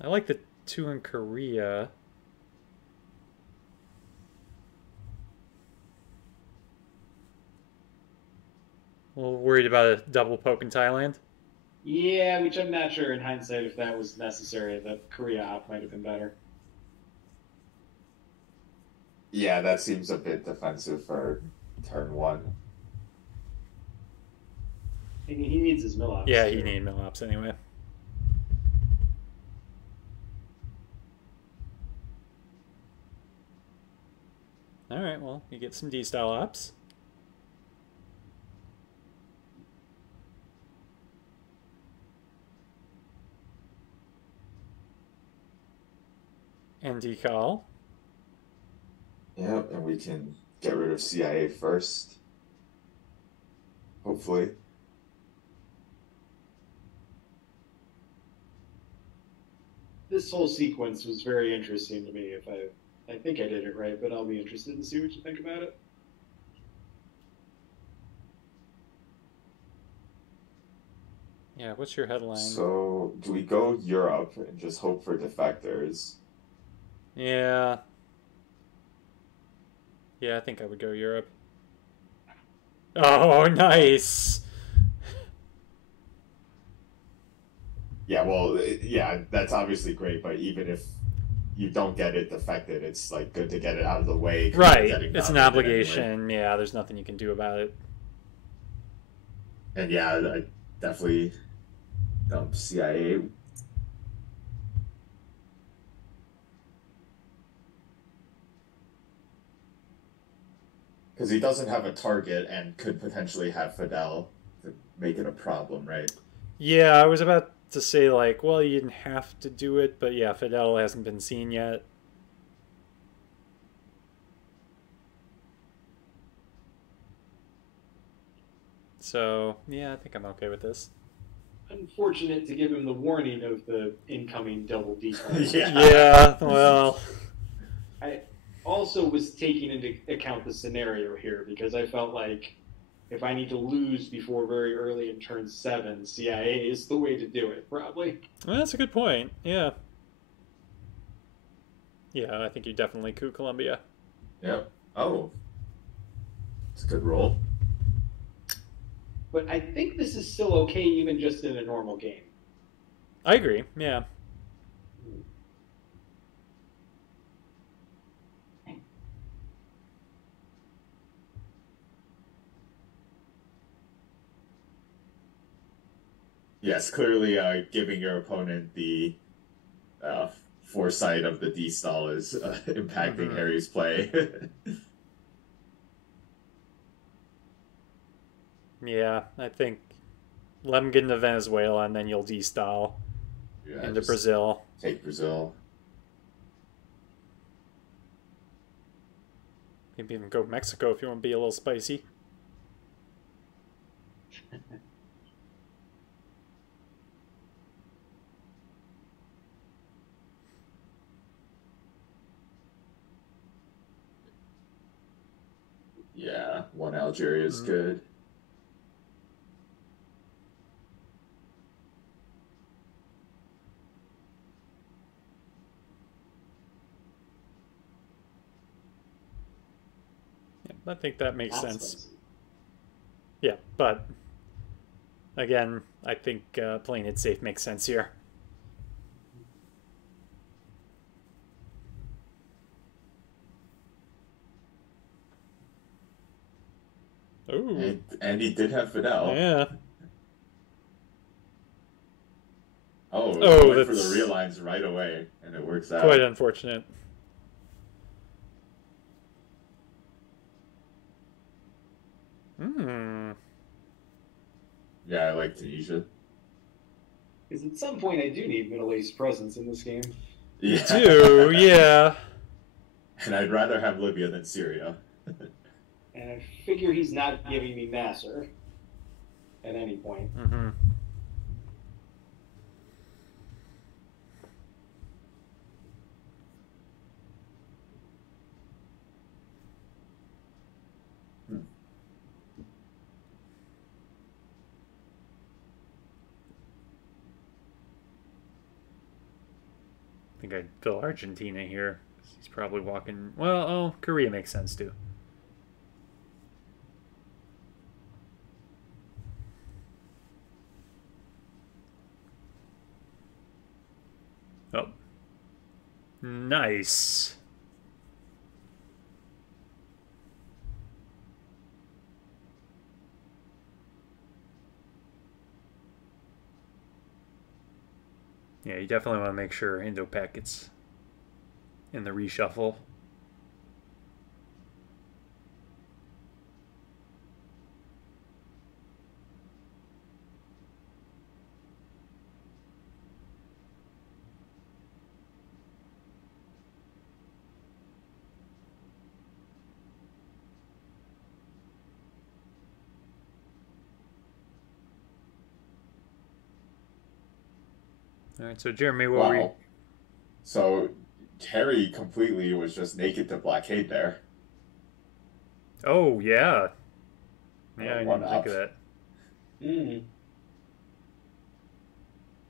I like the 2 in Korea. A little worried about a double poke in Thailand. Yeah, which I'm not sure in hindsight if that was necessary. The Korea op might have been better. yeah, that seems a bit defensive for turn one. He needs his mill ops Yeah, too. he needed mill ops anyway. Alright, well, you get some D-style ops. And decal. Yep, and we can get rid of CIA first. Hopefully. This whole sequence was very interesting to me. If I think I did it right, but I'll be interested to see what you think about it. Yeah, what's your headline? So, do we go Europe and just hope for defectors? Yeah. Yeah, I think I would go Europe. Oh, nice! Yeah, well, yeah, that's obviously great, but even if you don't get it defected, it's like good to get it out of the way. 'Cause you're Right, getting it's an nominated anyway. obligation. Yeah, there's nothing you can do about it. And yeah, I definitely dump CIA. Because he doesn't have a target and could potentially have Fidel to make it a problem, right? Yeah, I was about to say, like, well, you didn't have to do it, but yeah, Fidel hasn't been seen yet. So, yeah, I think I'm okay with this. Unfortunate to give him the warning of the incoming double D. Yeah. Yeah, well, I also was taking into account the scenario here because I felt like if I need to lose before very early in turn 7, CIA is the way to do it, probably. well, that's a good point. Yeah. Yeah, I think you definitely coup Colombia. Yep. Oh, it's a good roll. But I think this is still okay even just in a normal game. I agree, yeah. Yes, clearly giving your opponent the foresight of the D stall is impacting Mhm. Harry's play. Yeah, I think let him get into Venezuela and then you'll D-style Yeah, into just Brazil. take Brazil. Maybe even go Mexico if you want to be a little spicy. Yeah, one Algeria is good. Yeah, I think that makes Not sense. spicy. Yeah, but again, I think playing it safe makes sense here. Ooh, And he did have Fidel. yeah. Oh, he Oh, went for the that's realigns right away, and it works quite out. unfortunate. Hmm. Yeah, I like Tunisia. Because at some point I do need Middle East presence in this game. You Yeah. do, yeah. And I'd rather have Libya than Syria. And I figure he's not giving me Nasser at any point. Mm-hmm. I think I'd fill Argentina here. He's probably walking. Well, oh, Korea makes sense too. Oh, nice. Yeah, you definitely want to make sure Indo-Pak gets in the reshuffle. All right, so Jeremy, what were you? Wow. So Terry completely was just naked to blockade there. Oh, yeah. Yeah, I One didn't think up. of that. Mm.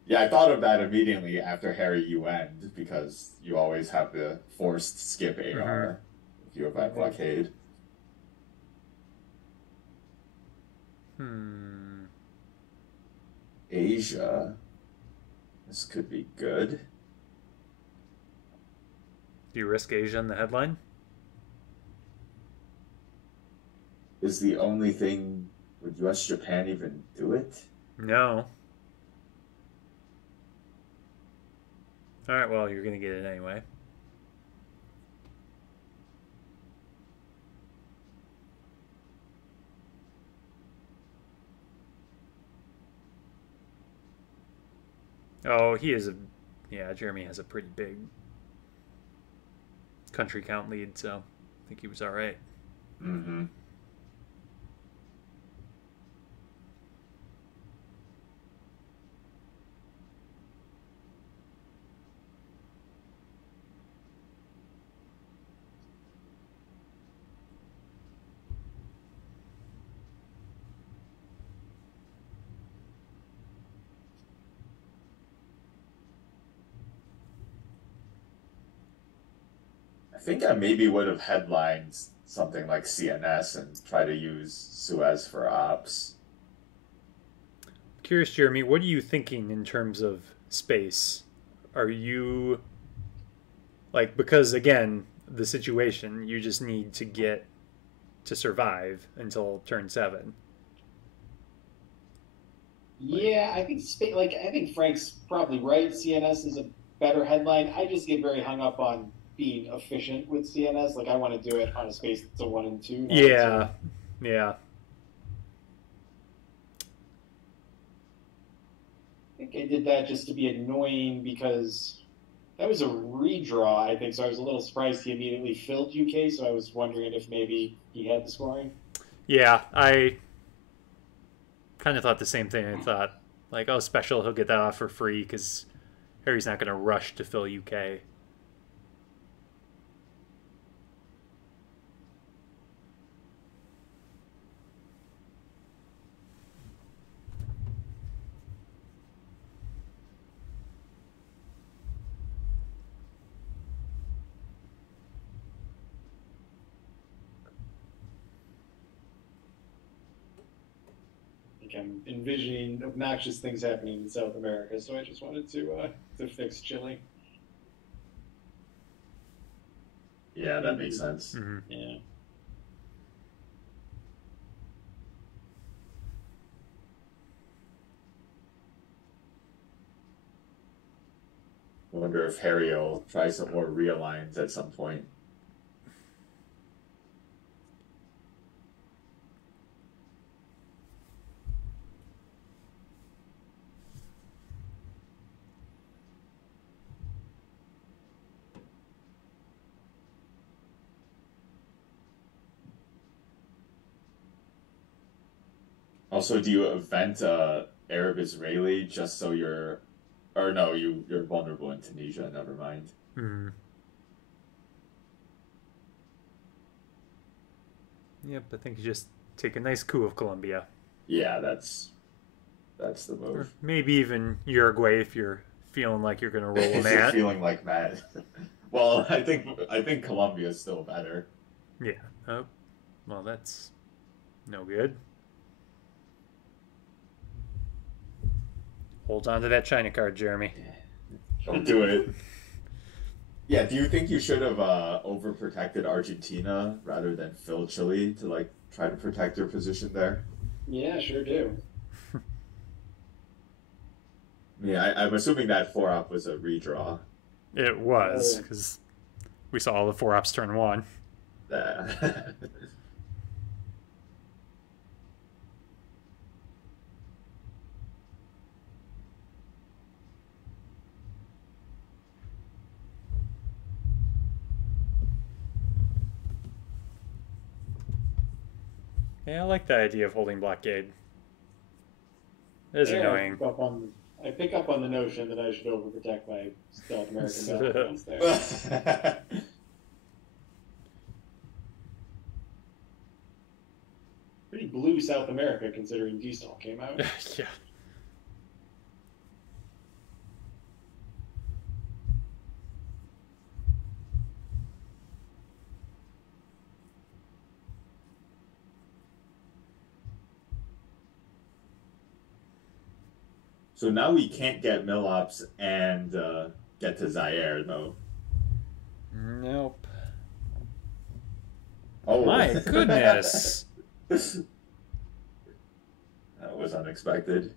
Yeah, I thought of that immediately after Harry you end because you always have the forced skip Mm-hmm. AR if you have blockade. Hmm. Asia. This could be good. Do you risk Asia in the headline? Is the only thing, would US Japan even do it? No. All right, well, you're going to get it anyway. Oh, he is a. Yeah, Jeremy has a pretty big country count lead, so I think he was all right. Mm-hmm. I think I maybe would have headlined something like CNS and try to use Suez for ops. Curious, Jeremy, what are you thinking in terms of space? Are you like, because again, the situation, you just need to get to survive until turn 7. Like, Yeah, I think I think Frank's probably right. CNS is a better headline. I just get very hung up on being efficient with CNS. Like I want to do it on a space that's a 1 and 2, not a yeah, 2. yeah. I think I did that just to be annoying because that was a redraw, I think. So I was a little surprised he immediately filled UK. So I was wondering if maybe he had the scoring. Yeah, I kind of thought the same thing. I thought, like, oh, special, he'll get that off for free because Harry's not going to rush to fill UK. like I'm envisioning obnoxious things happening in South America. So I just wanted to fix Chile. Yeah, that makes sense. Mhm. Yeah. I wonder if Harry will try some more realigns at some point. Also, do you event Arab Israeli just so you're, or no, you're vulnerable in Tunisia. Never mind. Mhm. Yep, I think you just take a nice coup of Colombia. Yeah, that's the Or move. maybe even Uruguay if you're feeling like you're going to roll a If you're mat. feeling like mad. Well, I think Colombia's still better. Yeah. Oh, well, that's no good. Hold on to that China card, Jeremy. Don't do it. Yeah, do you think you should have overprotected Argentina rather than fill Chile to like try to protect your position there? Yeah, sure do. Yeah, I'm assuming that 4-up was a redraw. It was, Oh. because we saw all the 4-ups turn 1. Uh, Yeah, I like the idea of holding blockade. It is Yeah, annoying. I pick up on the notion that I should overprotect my South American battlegrounds there. Pretty blue South America considering Diesel came out. Yeah. So now we can't get Millops and get to Zaire, though. Nope. Oh My goodness. That was unexpected.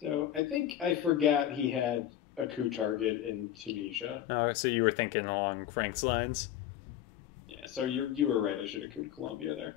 So I think I forgot he had a coup target in Tunisia. Oh, so you were thinking along Frank's lines? Yeah, so you were right. I should have couped Colombia there.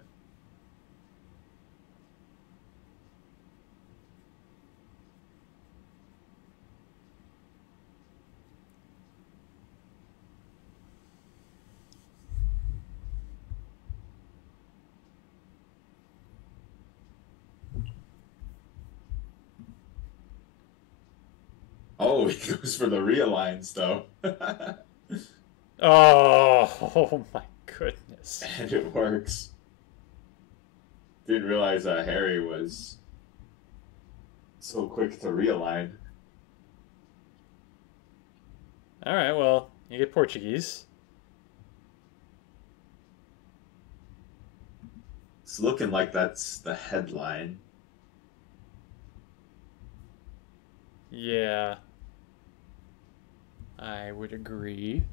Oh, he goes for the realigns, though. Oh my goodness. And it works. Didn't realize Harry was so quick to realign. All right, well, you get Portuguese. It's looking like that's the headline. Yeah. I would agree.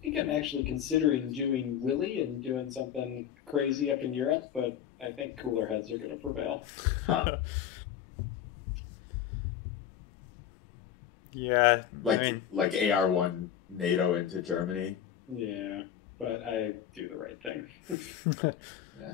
I think I'm actually considering doing Willie and doing something crazy up in Europe, but I think cooler heads are going to prevail. Huh. Yeah, Like I mean, like AR1 NATO into Germany. Yeah, but I do the right thing. Yeah.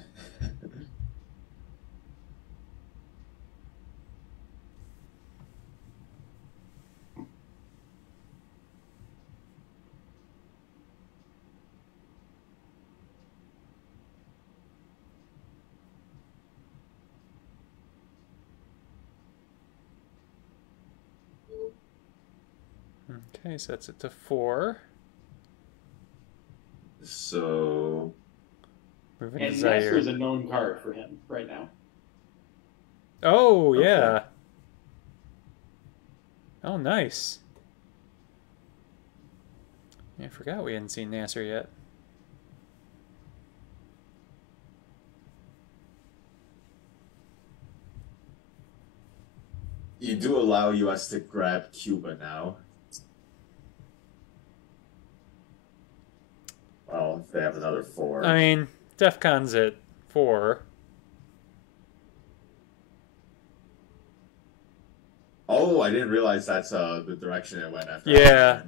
okay, so that's it to 4. So Moving to And Master is Zaire. a known card for him right now. Oh, Okay. yeah. Oh, nice. Yeah, I forgot we hadn't seen Nasser yet. You do allow US to grab Cuba now. Well, if they have another four. I mean, DEFCON's at 4. Oh, I didn't realize that's the direction it went after. Yeah.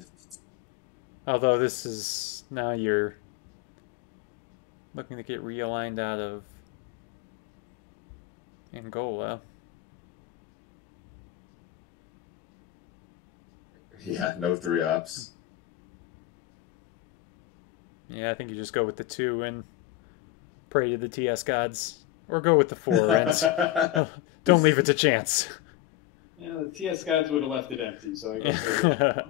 Although this is now you're looking to get realigned out of Angola. Yeah, no 3-ups. Yeah, I think you just go with the 2 and pray to the TS gods. Or go with the 4 and don't leave it to chance. Yeah, the TS gods would have left it empty, so I guess.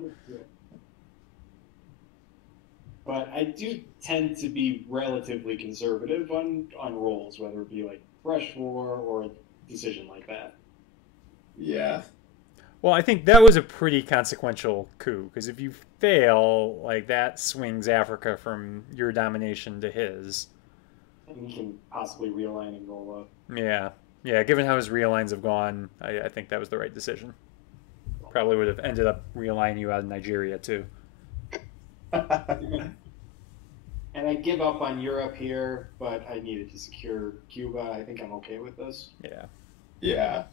But I do tend to be relatively conservative on rolls, whether it be like brush war or a decision like that. Yeah. Well, I think that was a pretty consequential coup, because if you fail, like, that swings Africa from your domination to his. And we can possibly realign Angola. Yeah. Yeah, given how his realigns have gone, I think that was the right decision. Probably would have ended up realigning you out of Nigeria, too. And I give up on Europe here, but I needed to secure Cuba. I think I'm okay with this. Yeah. Yeah.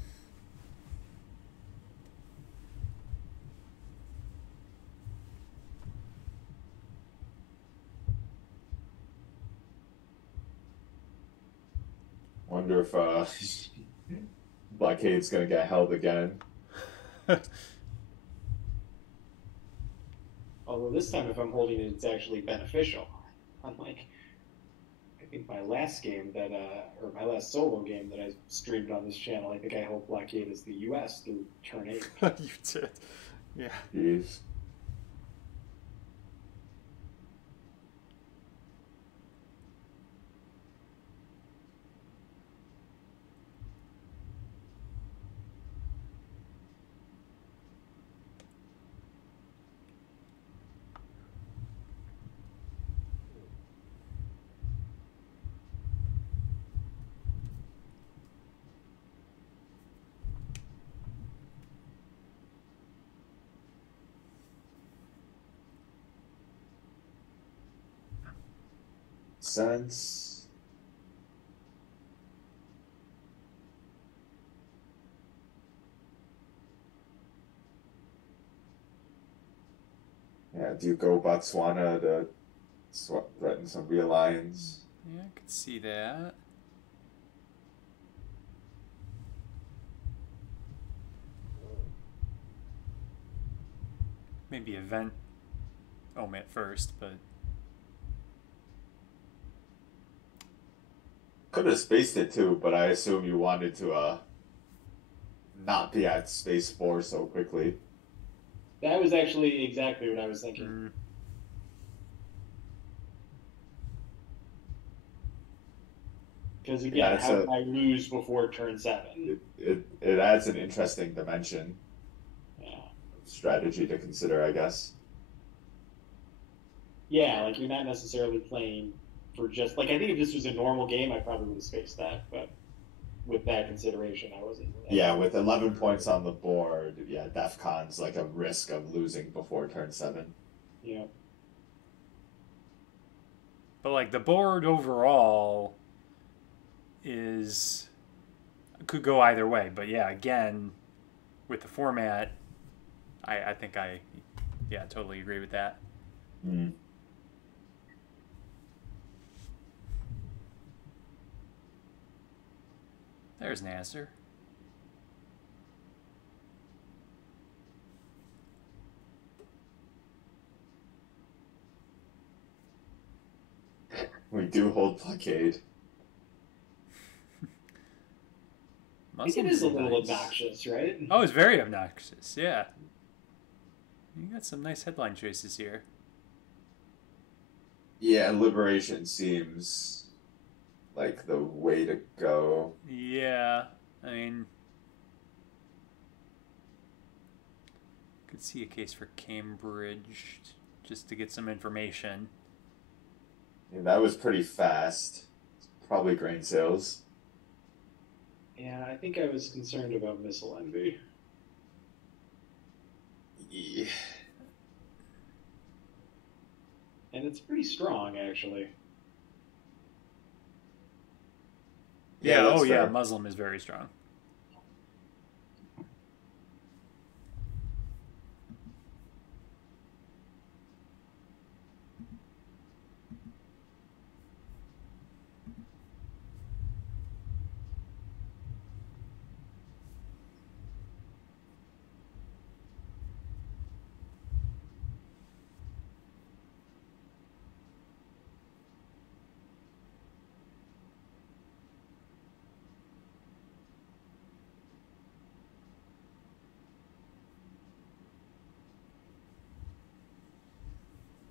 Wonder if Blockade's gonna get held again. Although this time, if I'm holding it, it's actually beneficial. Unlike, I think my last game that, or my last solo game that I streamed on this channel, I think I held Blockade as the U.S. through turn 8. You did. Yeah. Jeez. Sense. Yeah, do you go Botswana to threaten some realigns? Yeah, I could see that. Maybe event omit first, but Could have spaced it too, but I assume you wanted to not be at space 4 so quickly. That was actually exactly what I was thinking. Because again, Yeah, how do I lose before turn 7? It adds an interesting dimension. Yeah. Strategy to consider, I guess. Yeah, like you're not necessarily playing for just like I think if this was a normal game, I probably would have spaced that, but with that consideration, I wasn't. Yeah, with 11 points on the board, yeah, DEFCON's like a risk of losing before turn 7. Yeah. But like the board overall could go either way. But yeah, again, with the format, I think I totally agree with that. Mm. There's Nasser. We do hold Blockade. I think it is a little obnoxious, right? Oh, it's very obnoxious, yeah. You got some nice headline choices here. Yeah, Liberation seems like the way to go. Yeah, I mean, could see a case for Cambridge just to get some information. Yeah, that was pretty fast. Probably grain sales. Yeah, I think I was concerned about Missile Envy. Yeah. And it's pretty strong, actually. Yeah, that's oh yeah, fair. Muslim is very strong.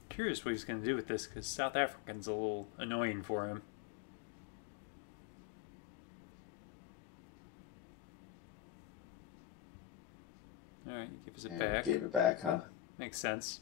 Curious what he's going to do with this, because South African's a little annoying for him. Alright, he gives it And back. gave it back, huh? Makes sense.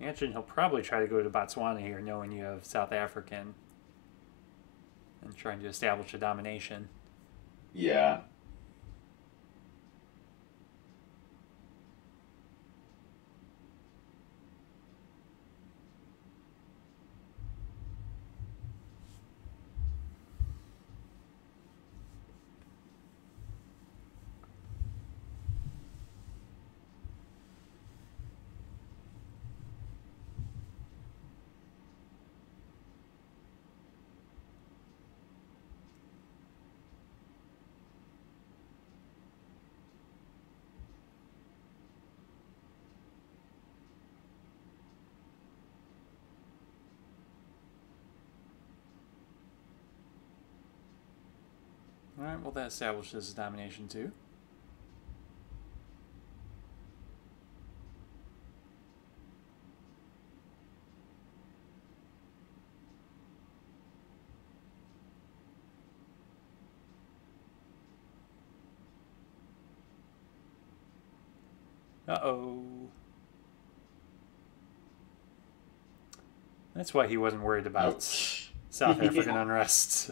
Imagine he'll probably try to go to Botswana here, knowing you have South African, and trying to establish a domination. Yeah. Alright, well, that establishes domination too. Uh-oh. That's why he wasn't worried about Ouch. South African unrest.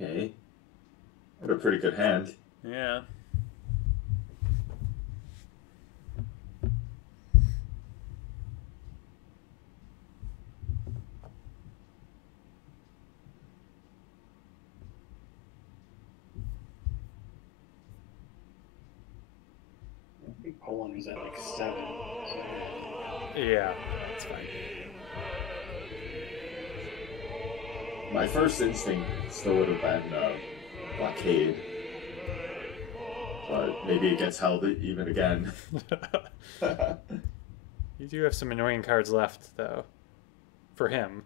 Okay. What a pretty good hand. Yeah. I think Poland was at like 7. So. Yeah, it's fine. My first instinct still would have been blockade. But maybe it gets held even again. You do have some annoying cards left, though. For him.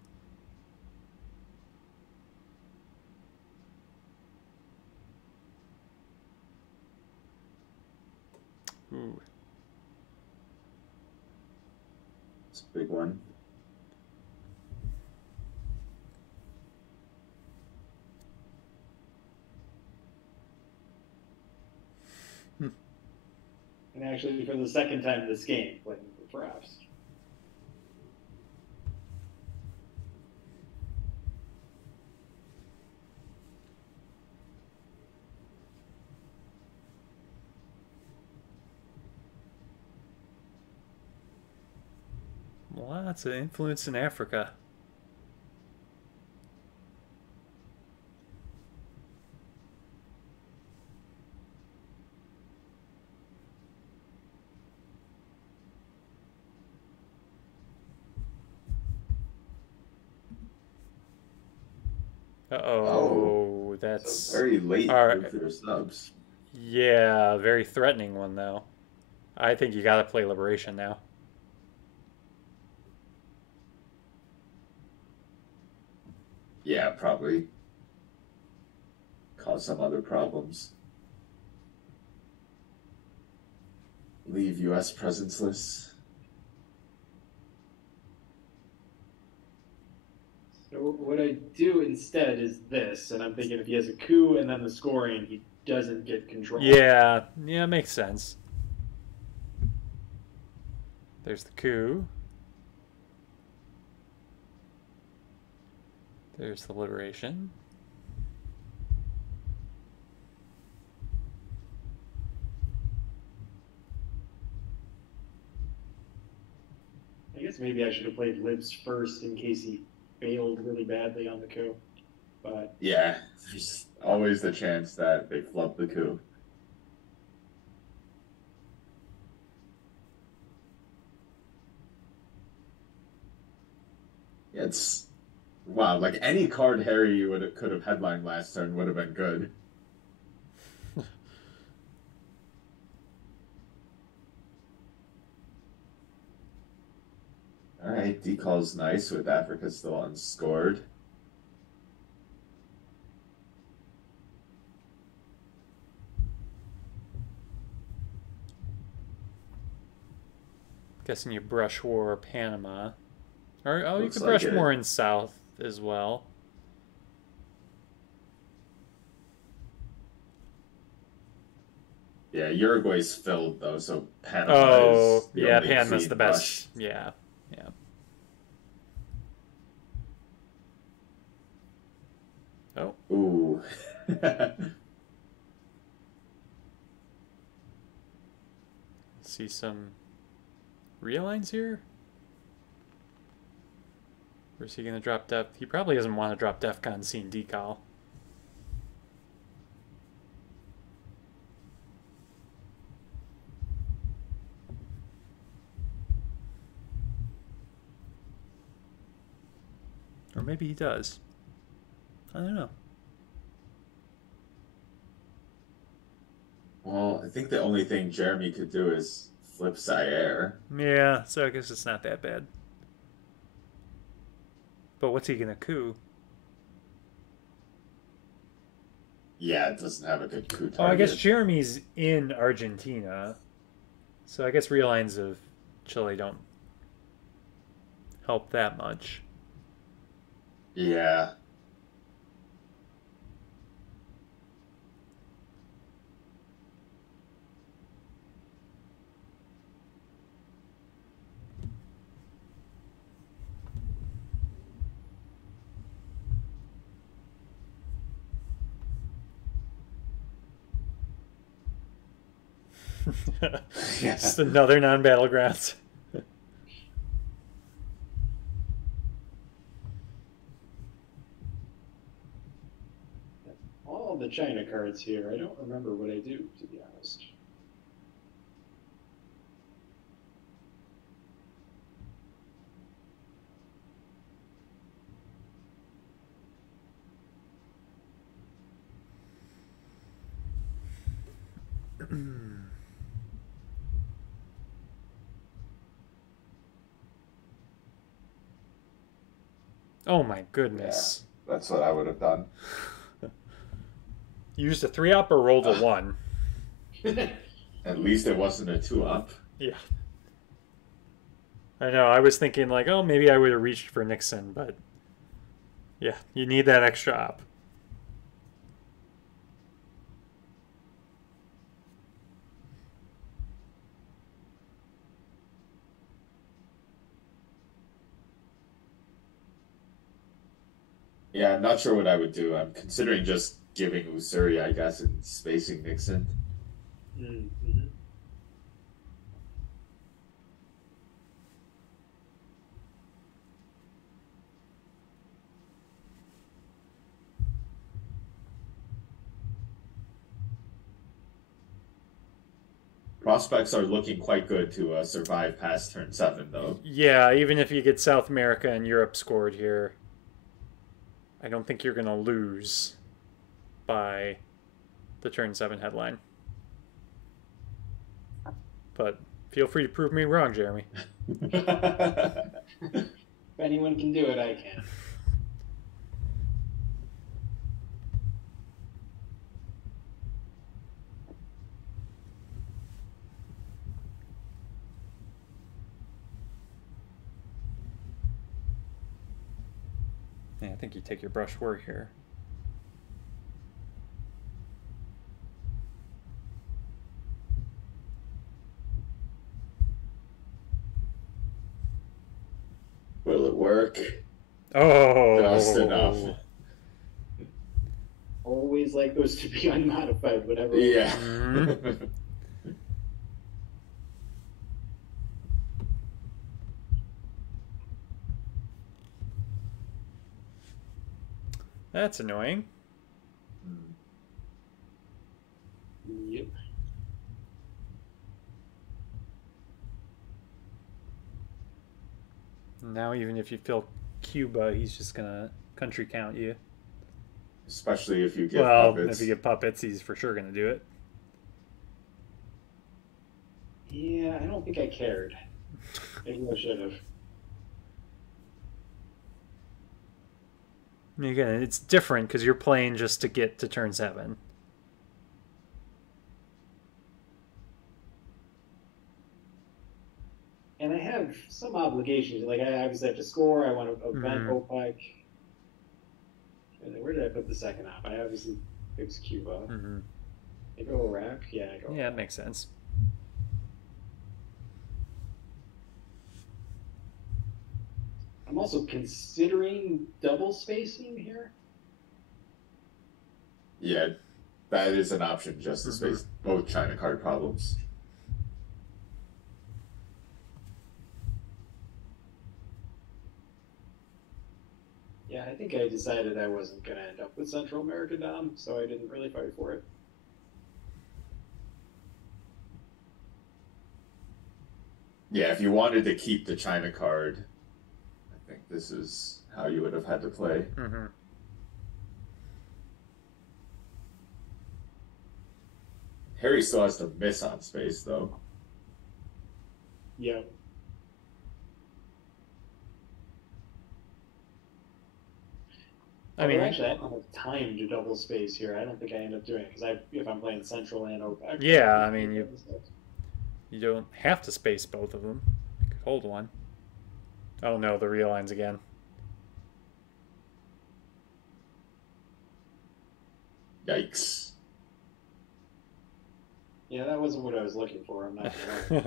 Ooh. It's a big one. And actually, for the second time this game, playing for Frost. Lots of influence in Africa. Oh, Uh-oh, so that's very late all right. nuclear subs. Yeah, very threatening one though. I think you gotta play Liberation now. Yeah, probably cause some other problems. Leave U.S. presence list. So what I do instead is this, and I'm thinking if he has a coup and then the scoring, he doesn't get control. Yeah, yeah, makes sense. There's the coup. There's the Liberation. I guess maybe I should have played Libs first in case he failed really badly on the coup. But Yeah, there's always the chance that they flub the coup. It's wow, like any card Harry would could have headlined last turn would have been good. All right, decal's nice with Africa still unscored. Guessing you brush war Panama. Or oh, you Looks could like brush it. more in South as well. Yeah, Uruguay's filled though, so Panama Oh, is the yeah, only Panama's clean the brush. best. Yeah, yeah. Oh, Ooh. see some realigns here. Or is he gonna drop Def? He probably doesn't want to drop Defcon Scene Decal. Or maybe he does. I don't know. Well, I think the only thing Jeremy could do is flip Zaire. Yeah, so I guess it's not that bad. But what's he gonna coup? Yeah, it doesn't have a good coup Oh, I guess target. Jeremy's in Argentina. So I guess realigns of Chile don't help that much. Yeah. Yeah. Just another non-battlegrounds. all the China cards here, I don't remember what I do, to be honest. Oh my Yeah, goodness. that's what I would have done. You used a 3-up or rolled a 1? At least it wasn't a two up. Yeah. I know, I was thinking like, oh, maybe I would have reached for Nixon, but yeah, you need that extra op. Yeah, I'm not sure what I would do. I'm considering just giving Usuri, I guess, and spacing Nixon. Mm-hmm. Prospects are looking quite good to survive past turn 7, though. Yeah, even if you get South America and Europe scored here, I don't think you're going to lose by the turn 7 headline. But feel free to prove me wrong, Jeremy. If anyone can do it, I can. Yeah, I think you take your brush work here. Will it work? Oh, Just enough. Always like those to be unmodified, whatever. Yeah. Mm-hmm. That's annoying. Yep. Now, even if you fill Cuba, he's just gonna country count you. Especially if you get Well, puppets. if you get puppets, he's for sure gonna do it. Yeah, I don't think I cared. Maybe I should have. And again, it's different because you're playing just to get to turn 7. And I have some obligations. Like, I obviously have to score. I want to event OPEC. And then where did I put the second op? I obviously fixed Cuba. Mm-hmm. I go Iraq? Yeah, I go Yeah, Iraq. it makes sense. I'm also considering double spacing here. Yeah, that is an option just to space both China card problems. Yeah, I think I decided I wasn't going to end up with Central America Dom, so I didn't really fight for it. Yeah, if you wanted to keep the China card, I think this is how you would have had to play. Mm-hmm. Harry still has to miss on space, though. Yeah. I mean, actually, I don't have time to double space here. I don't think I end up doing it because if I'm playing Central and OPEC. Yeah, I mean, you don't have to space both of them. You could hold one. Oh no, the realigns again. Yikes. Yeah, that wasn't what I was looking for. I'm not sure.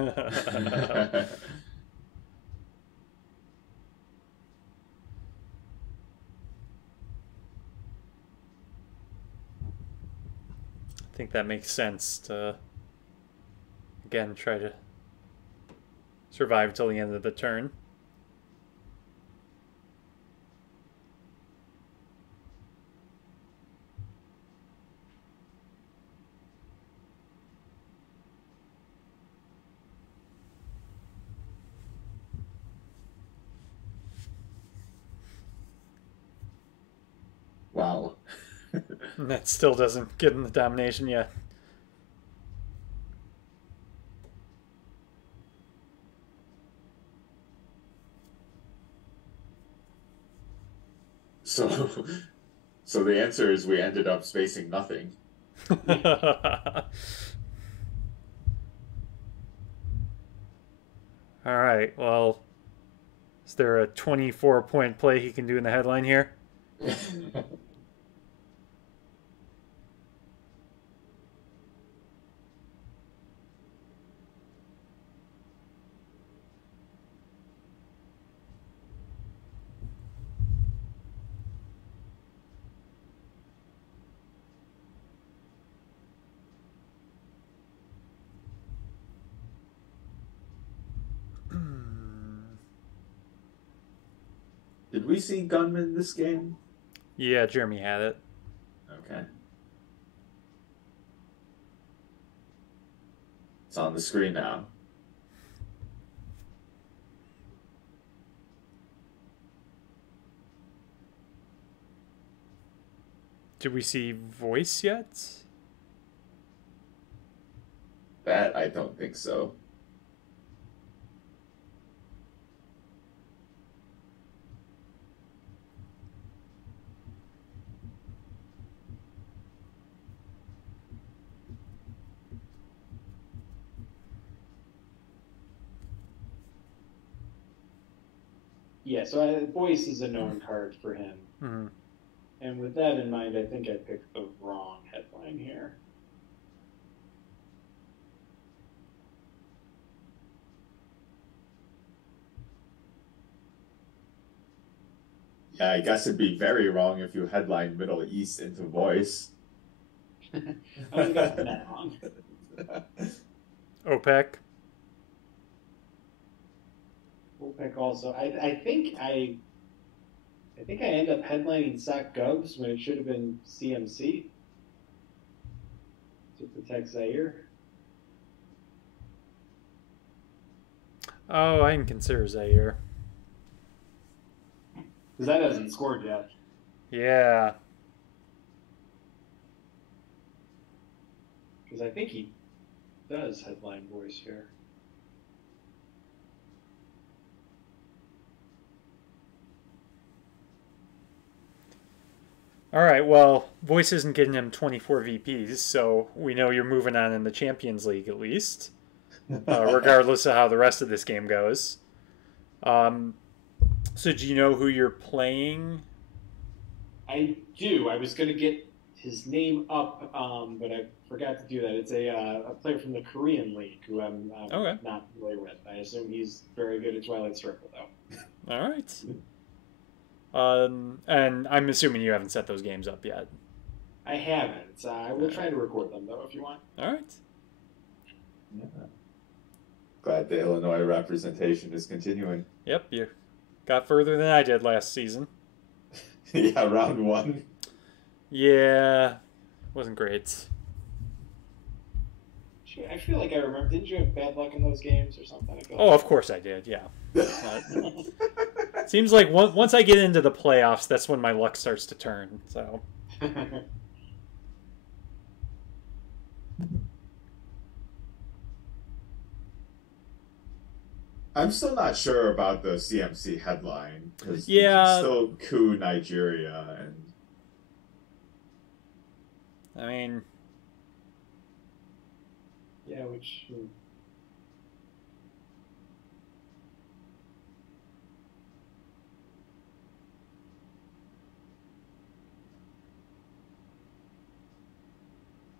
I think that makes sense to, again, try to survive till the end of the turn. Wow. And that still doesn't get in the domination yet. So the answer is we ended up spacing nothing. All right, well, is there a 24-point play he can do in the headline here? Did we see Gunman this game? Yeah, Jeremy had it. Okay. It's on the screen now. Did we see voice yet? That I don't think so. Yeah, so voice is a known card for him. Mm-hmm. And with that in mind, I think I picked the wrong headline here. Yeah, I guess it'd be very wrong if you headline Middle East into voice. I think I got that wrong. OPEC. OPEC also. I think I end up headlining Sock Govs when it should have been CMC to protect Zaire. Oh, I can consider Zaire. Because that hasn't scored yet. Yeah. Because I think he does headline voice here. All right, well, voice isn't getting him 24 VPs, so we know you're moving on in the Champions League at least, regardless of how the rest of this game goes. So do you know who you're playing? I do. I was going to get his name up, but I forgot to do that. It's a player from the Korean League who I'm Okay. not familiar with. I assume he's very good at Twilight Circle, though. All right. And I'm assuming you haven't set those games up yet. I haven't. I will try to record them, though, if you want. All right. Yeah. Glad the Illinois representation is continuing. Yep, you got further than I did last season. Yeah, round one. Yeah, wasn't great. I feel like I remember. Didn't you have bad luck in those games or something? I feel Oh, of course I did, yeah. Seems like once I get into the playoffs, that's when my luck starts to turn. So. I'm still not sure about the CMC headline because Yeah. still coup Nigeria and I mean, yeah, which.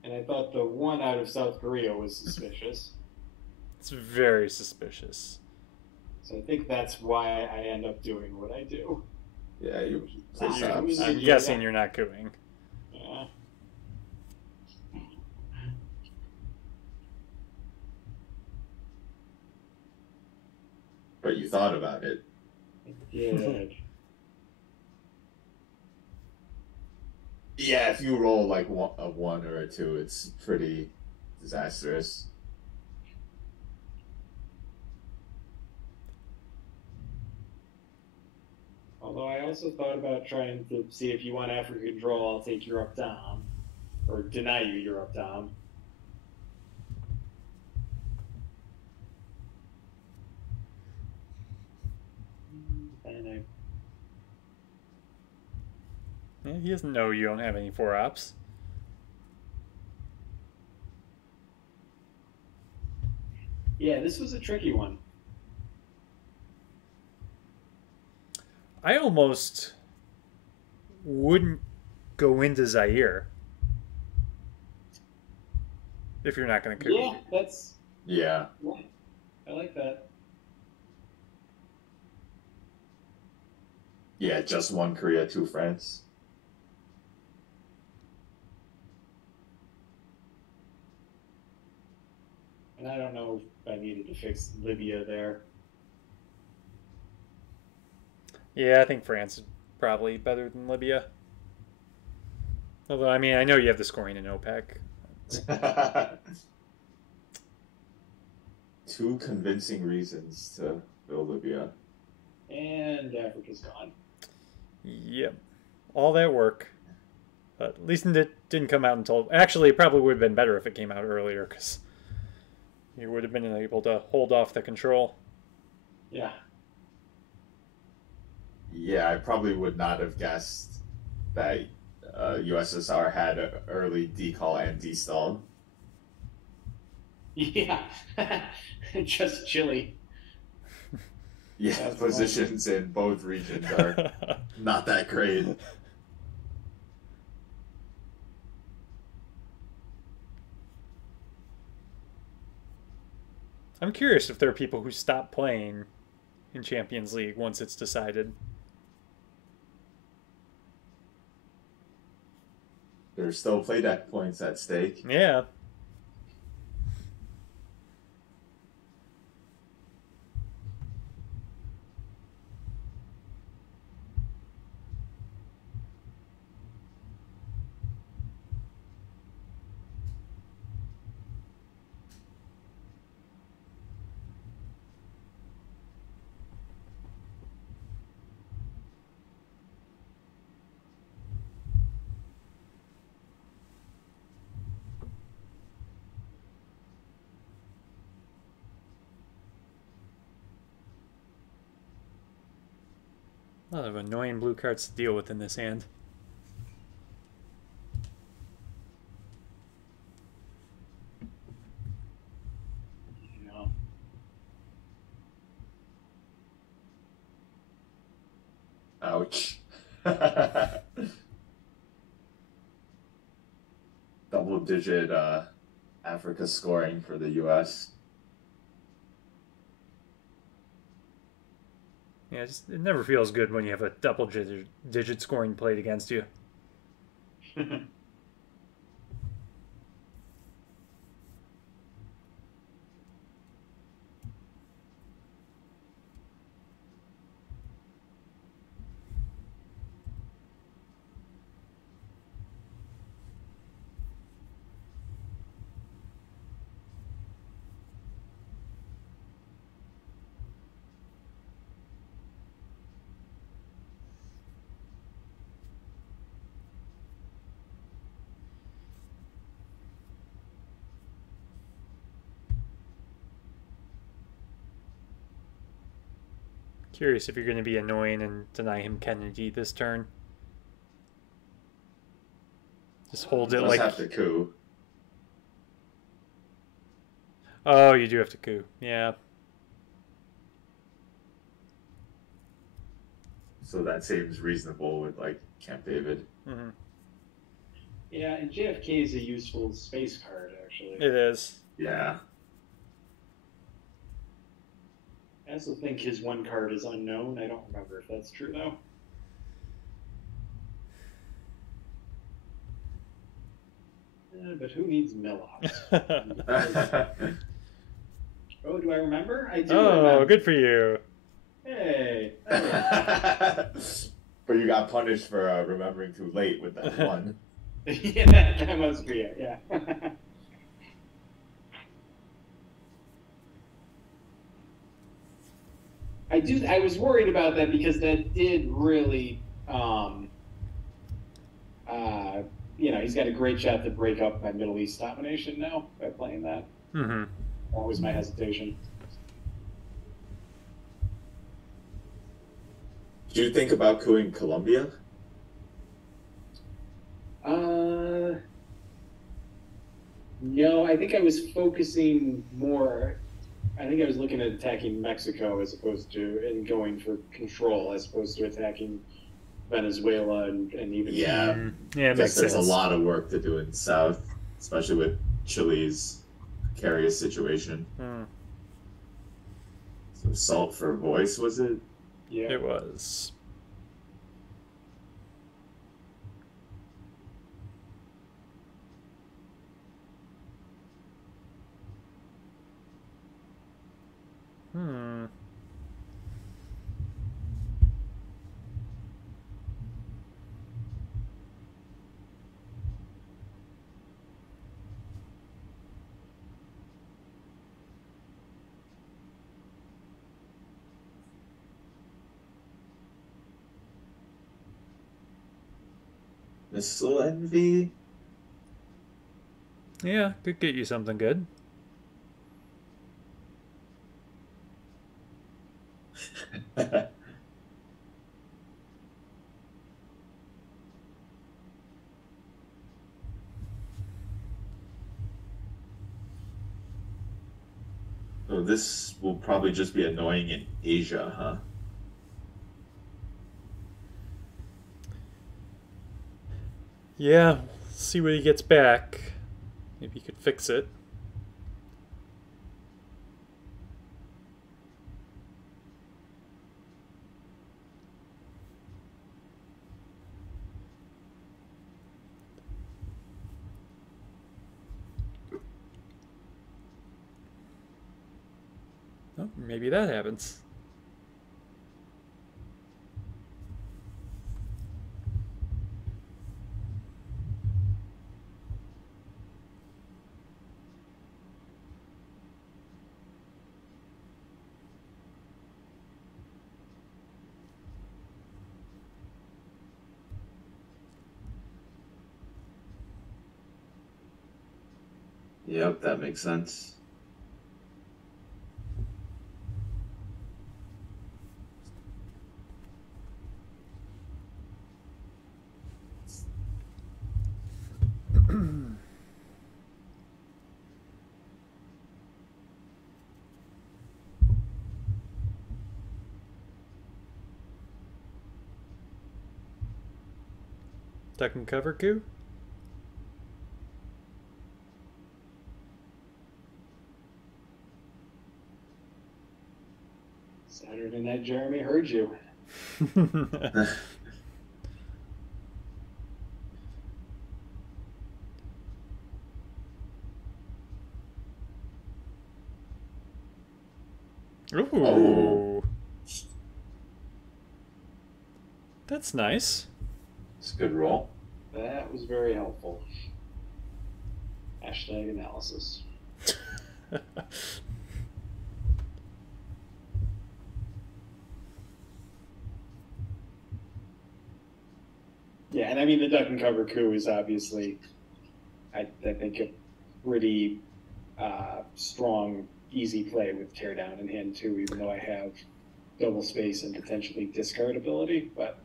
And I thought the one out of South Korea was suspicious. it's very suspicious. So I think that's why I end up doing what I do. yeah, you play Ah, subs. I I'm mean, guessing yeah. you're not cooing. Yeah. But you thought about it. Yeah. Yeah, if you roll like a one or a two, it's pretty disastrous. Although I also thought about trying to see if you want African draw, I'll take Europe down. Or deny you Europe down. And Yeah, he doesn't know you don't have any 4-ops. yeah, this was a tricky one. I almost wouldn't go into Zaire if you're not going to cook. Yeah, that's. Yeah. Yeah, I like that. Yeah, just one Korea, two France. And I don't know if I needed to fix Libya there. Yeah, I think France is probably better than Libya. Although, I mean, I know you have the scoring in OPEC. two convincing reasons to fill Libya. And Africa's gone. Yep. All that work. But at least it didn't come out until... Actually, it probably would have been better if it came out earlier, because you would have been able to hold off the control. Yeah. Yeah, I probably would not have guessed that USSR had an early decall and destall. Yeah. Just chilly. Yeah, That's positions in both regions are not that great. I'm curious if there are people who stop playing in Champions League once it's decided. There's still playback points at stake. Yeah. A lot of annoying blue cards to deal with in this hand. Yeah. Ouch. Double-digit Africa scoring for the U.S. Yeah, it never feels good when you have a double-digit scoring played against you. Curious if you're going to be annoying and deny him Kennedy this turn. Just hold it Just like... have to coup. Oh, you do have to coup. Yeah. So that seems reasonable with like Camp David. Mm-hmm. Yeah, and JFK is a useful space card, actually. It is. Yeah. I also think his one card is unknown. I don't remember if that's true, though. But who needs Millops? Oh, do I remember? I do remember. Good for you. Hey. But you got punished for remembering too late with that one. Yeah, that must be it, yeah. I was worried about that because that did really, he's got a great shot to break up my Middle East domination now by playing that. Mm-hmm. That was my hesitation. Did you think about cooing Colombia? No, I think I was focusing more. I think I was looking at attacking Mexico as opposed to and going for control as opposed to attacking Venezuela and even Yeah. Yeah, it makes There's sense. a lot of work to do in the South, especially with Chile's precarious situation. Mm, So Salt for Voice, was it? yeah. it was. Hmm. Missile Envy. Yeah, could get you something good. So this will probably just be annoying in Asia, huh? Yeah, see what he gets back. Maybe he could fix it. Oh, maybe that happens. Yep, that makes sense. Duck and cover coup? Saturday Night Jeremy heard you. Ooh. That's nice. It's a good roll. That was very helpful. Hashtag analysis. Yeah, and I mean the duck and cover coup is obviously, I think, a pretty strong, easy play with teardown in hand too. Even though I have double space and potentially discard ability, but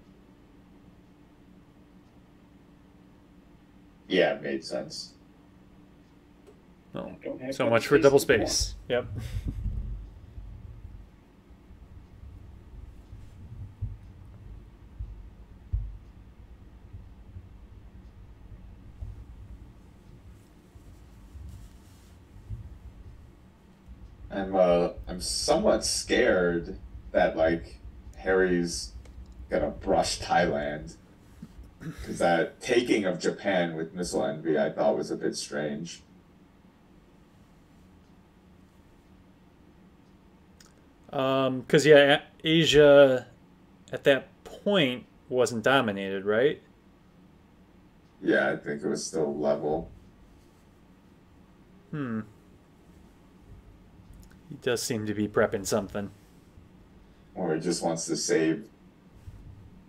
Yeah, it made sense. Oh, I don't have so much for double anymore. space. Yep. I'm somewhat scared that like Harry's gonna brush Thailand because that taking of Japan with Missile Envy I thought was a bit strange. Because yeah, Asia at that point wasn't dominated, right? Yeah, I think it was still level. Hmm. He does seem to be prepping something. Or he just wants to save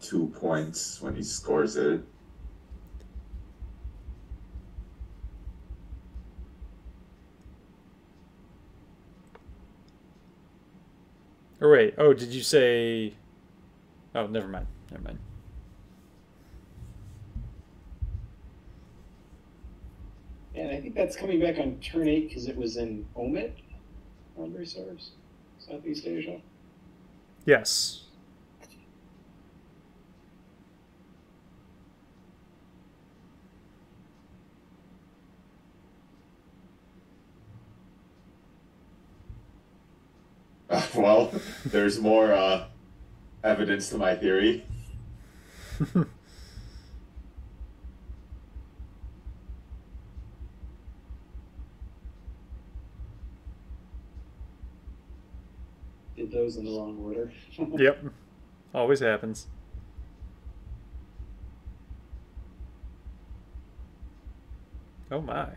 2 points when he scores it. Or wait, oh, did you say? Oh, never mind. Never mind. And I think that's coming back on turn 8 because it was in Omit, memory serves, Southeast Asia. Yes. Well, there's more evidence to my theory. Did those in the wrong order. Yep. Always happens. Oh my.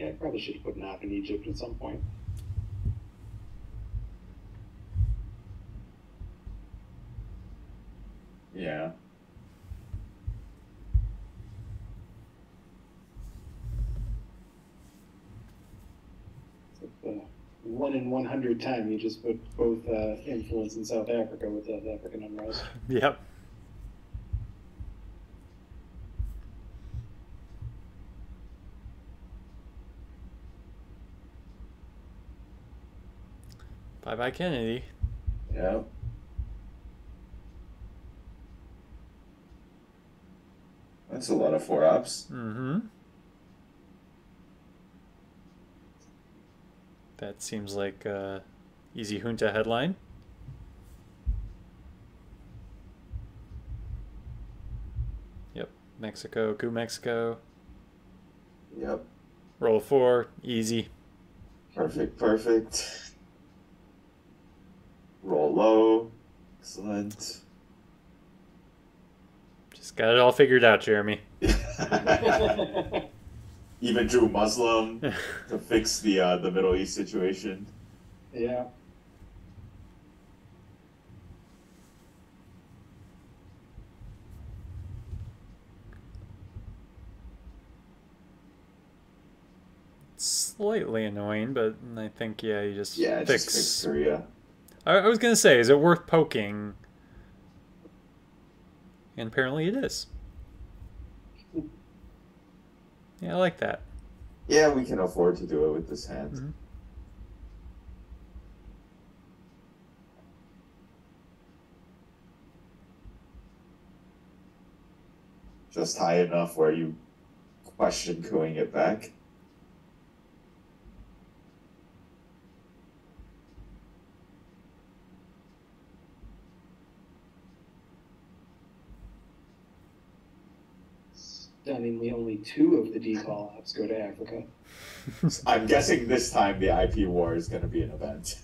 Yeah, I probably should have put Nop in Egypt at some point. Yeah. It's like the 1 in 100 time you just put both influence in South Africa with South African unrest. Yep. Bye-bye, Kennedy. Yeah. That's a lot of 4-ups. Mm-hmm. That seems like a easy junta headline. Yep. Mexico, coup Mexico. Yep. Roll 4, easy. Perfect. Roll low. Excellent. Just got it all figured out, Jeremy. Even drew Muslim to fix the Middle East situation. Yeah. Slightly annoying, but I think, yeah, you just fix. Just fix Korea. I was going to say, is it worth poking? And apparently it is. Yeah, I like that. Yeah, we can afford to do it with this hand. Mm-hmm. Just high enough where you question cooing it back. Stunningly, only 2 of the decall ops go to Africa. I'm guessing this time the IP war is going to be an event.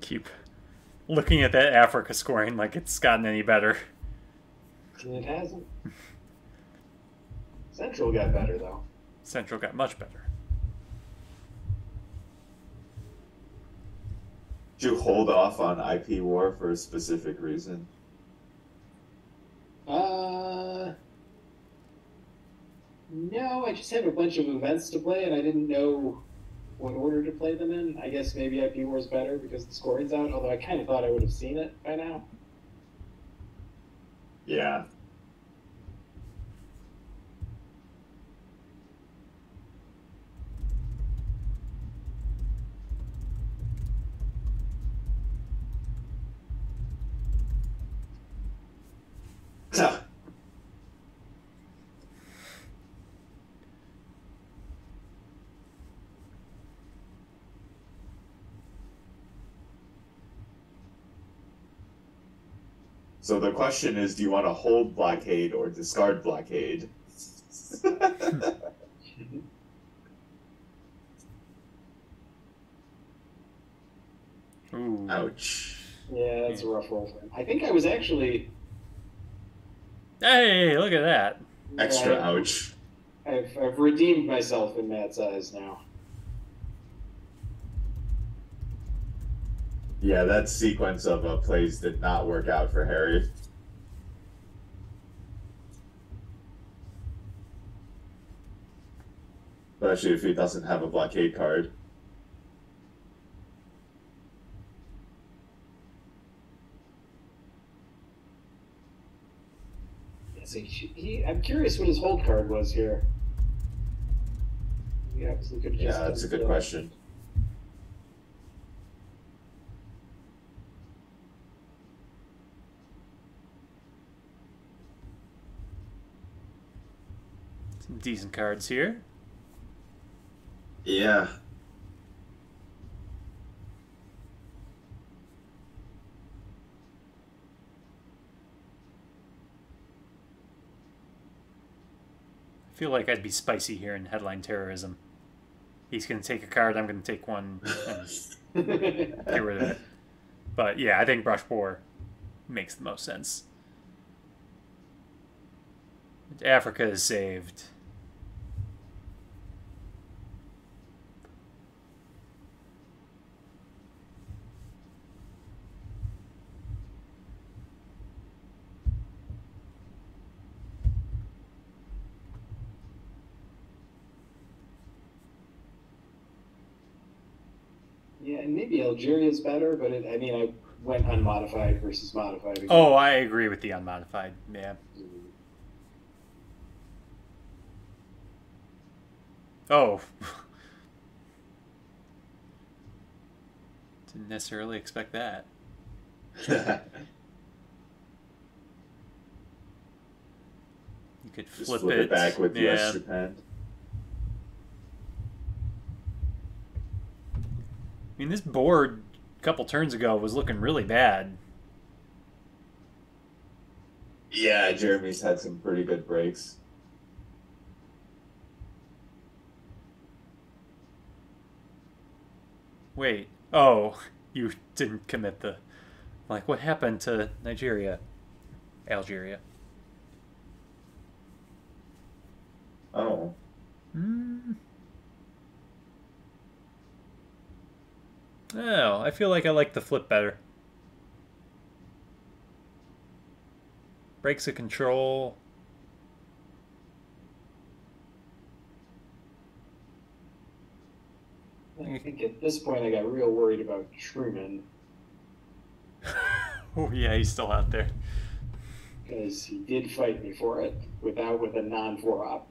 Keep looking at that Africa scoring like it's gotten any better. And it hasn't. Central got better, though. Central got much better. Did you hold off on IP war for a specific reason? No, I just have a bunch of events to play, and I didn't know what order to play them in. I guess maybe IP War is better because the scoring's out, although I kind of thought I would have seen it by now. Yeah. So the question is, do you want to hold blockade or discard blockade? Ooh. Ouch. Yeah, that's a rough roll for him. I think I was actually... Hey, look at that. Extra ouch. I've redeemed myself in Matt's eyes now. Yeah, that sequence of plays did not work out for Harry. Especially if he doesn't have a blockade card. Yeah, so I'm curious what his hold card was here. He obviously could have just Yeah, that's a good question. Some decent cards here. Yeah. I feel like I'd be spicy here in headline terrorism. He's going to take a card, I'm going to take one and get rid of it. But yeah, I think Brush Boar makes the most sense. Africa is saved. Yeah, and maybe Algeria's better, but I mean, I went unmodified versus modified again. Oh, I agree with the unmodified. Yeah. Oh. Didn't necessarily expect that. You could Just flip flip it back with Yeah. US Japan. I mean, this board a couple turns ago was looking really bad. Yeah, Jeremy's had some pretty good breaks. Wait. Oh, you didn't commit the. Like, what happened to Nigeria? Algeria. Oh. Hmm. Oh, I feel like I like the flip better. Breaks of control. I think at this point I got real worried about Truman Oh yeah, he's still out there. because he did fight me for it with a non-4 op.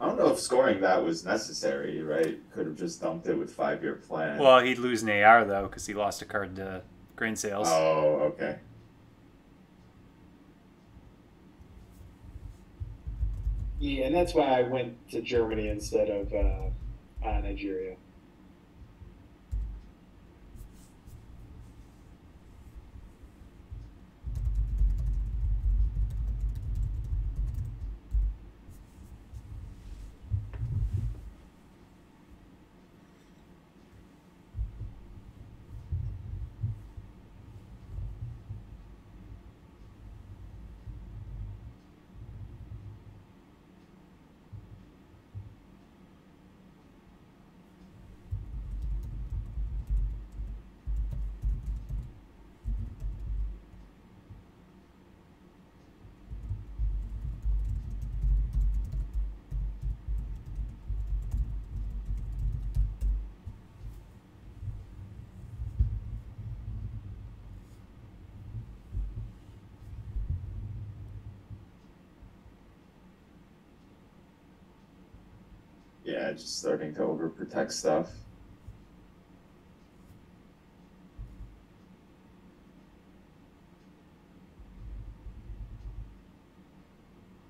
I don't know if scoring that was necessary, right? Could have just dumped it with 5-year plan. Well, he'd lose an AR though because he lost a card to grain sales. Oh, okay. Yeah, and that's why I went to Germany instead of Nigeria. Yeah, just starting to overprotect stuff.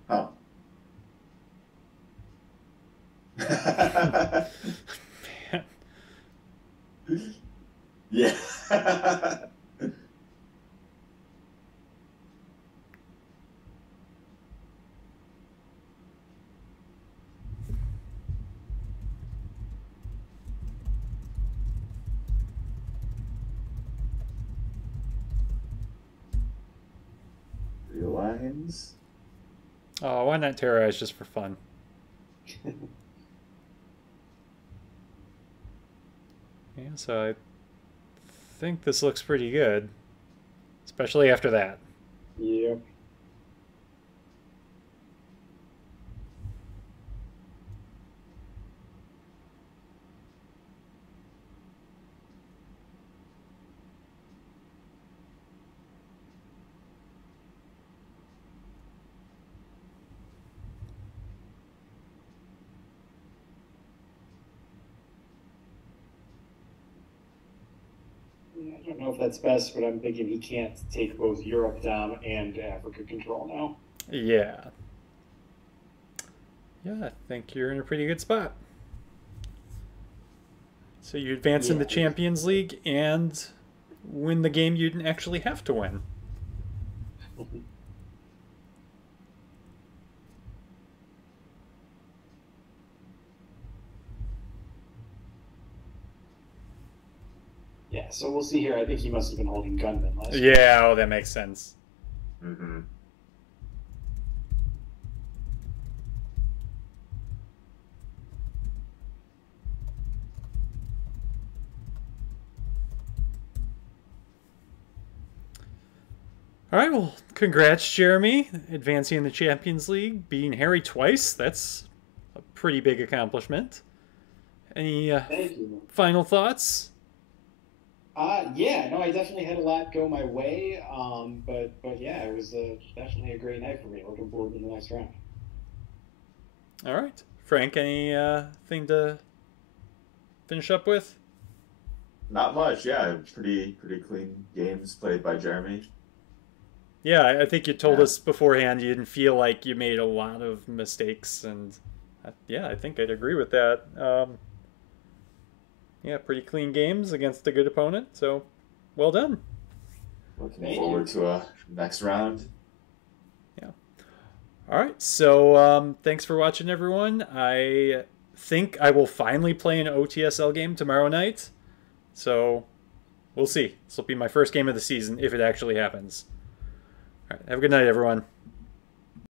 Oh. Yeah. Three lines. Oh, why not terrorize just for fun? Yeah, so I think this looks pretty good, especially after that. Yep. I don't know if that's best, but I'm thinking he can't take both Europe down and Africa control now. Yeah. Yeah, I think you're in a pretty good spot. So you advance in the Yeah. Champions League and win the game you didn't actually have to win. Yeah, so we'll see here. I think he must have been holding gunmen last year. Yeah, oh, that makes sense. Mm-hmm. All right, well, congrats, Jeremy, advancing in the Champions League, beating Harry twice. That's a pretty big accomplishment. Any Thank you. final thoughts? Yeah, no, I definitely had a lot go my way. But yeah, it was definitely a great night for me. Looking forward to the next round. All right, Frank, any thing to finish up with? Not much. Yeah, pretty clean games played by Jeremy. Yeah, I think you told Yeah. us beforehand you didn't feel like you made a lot of mistakes, and yeah, I think I'd agree with that. Yeah, pretty clean games against a good opponent, so well done. Looking Thank forward you. to a next round. Yeah. All right, so thanks for watching, everyone. I think I will finally play an OTSL game tomorrow night, so we'll see. This will be my first game of the season if it actually happens. All right, have a good night, everyone.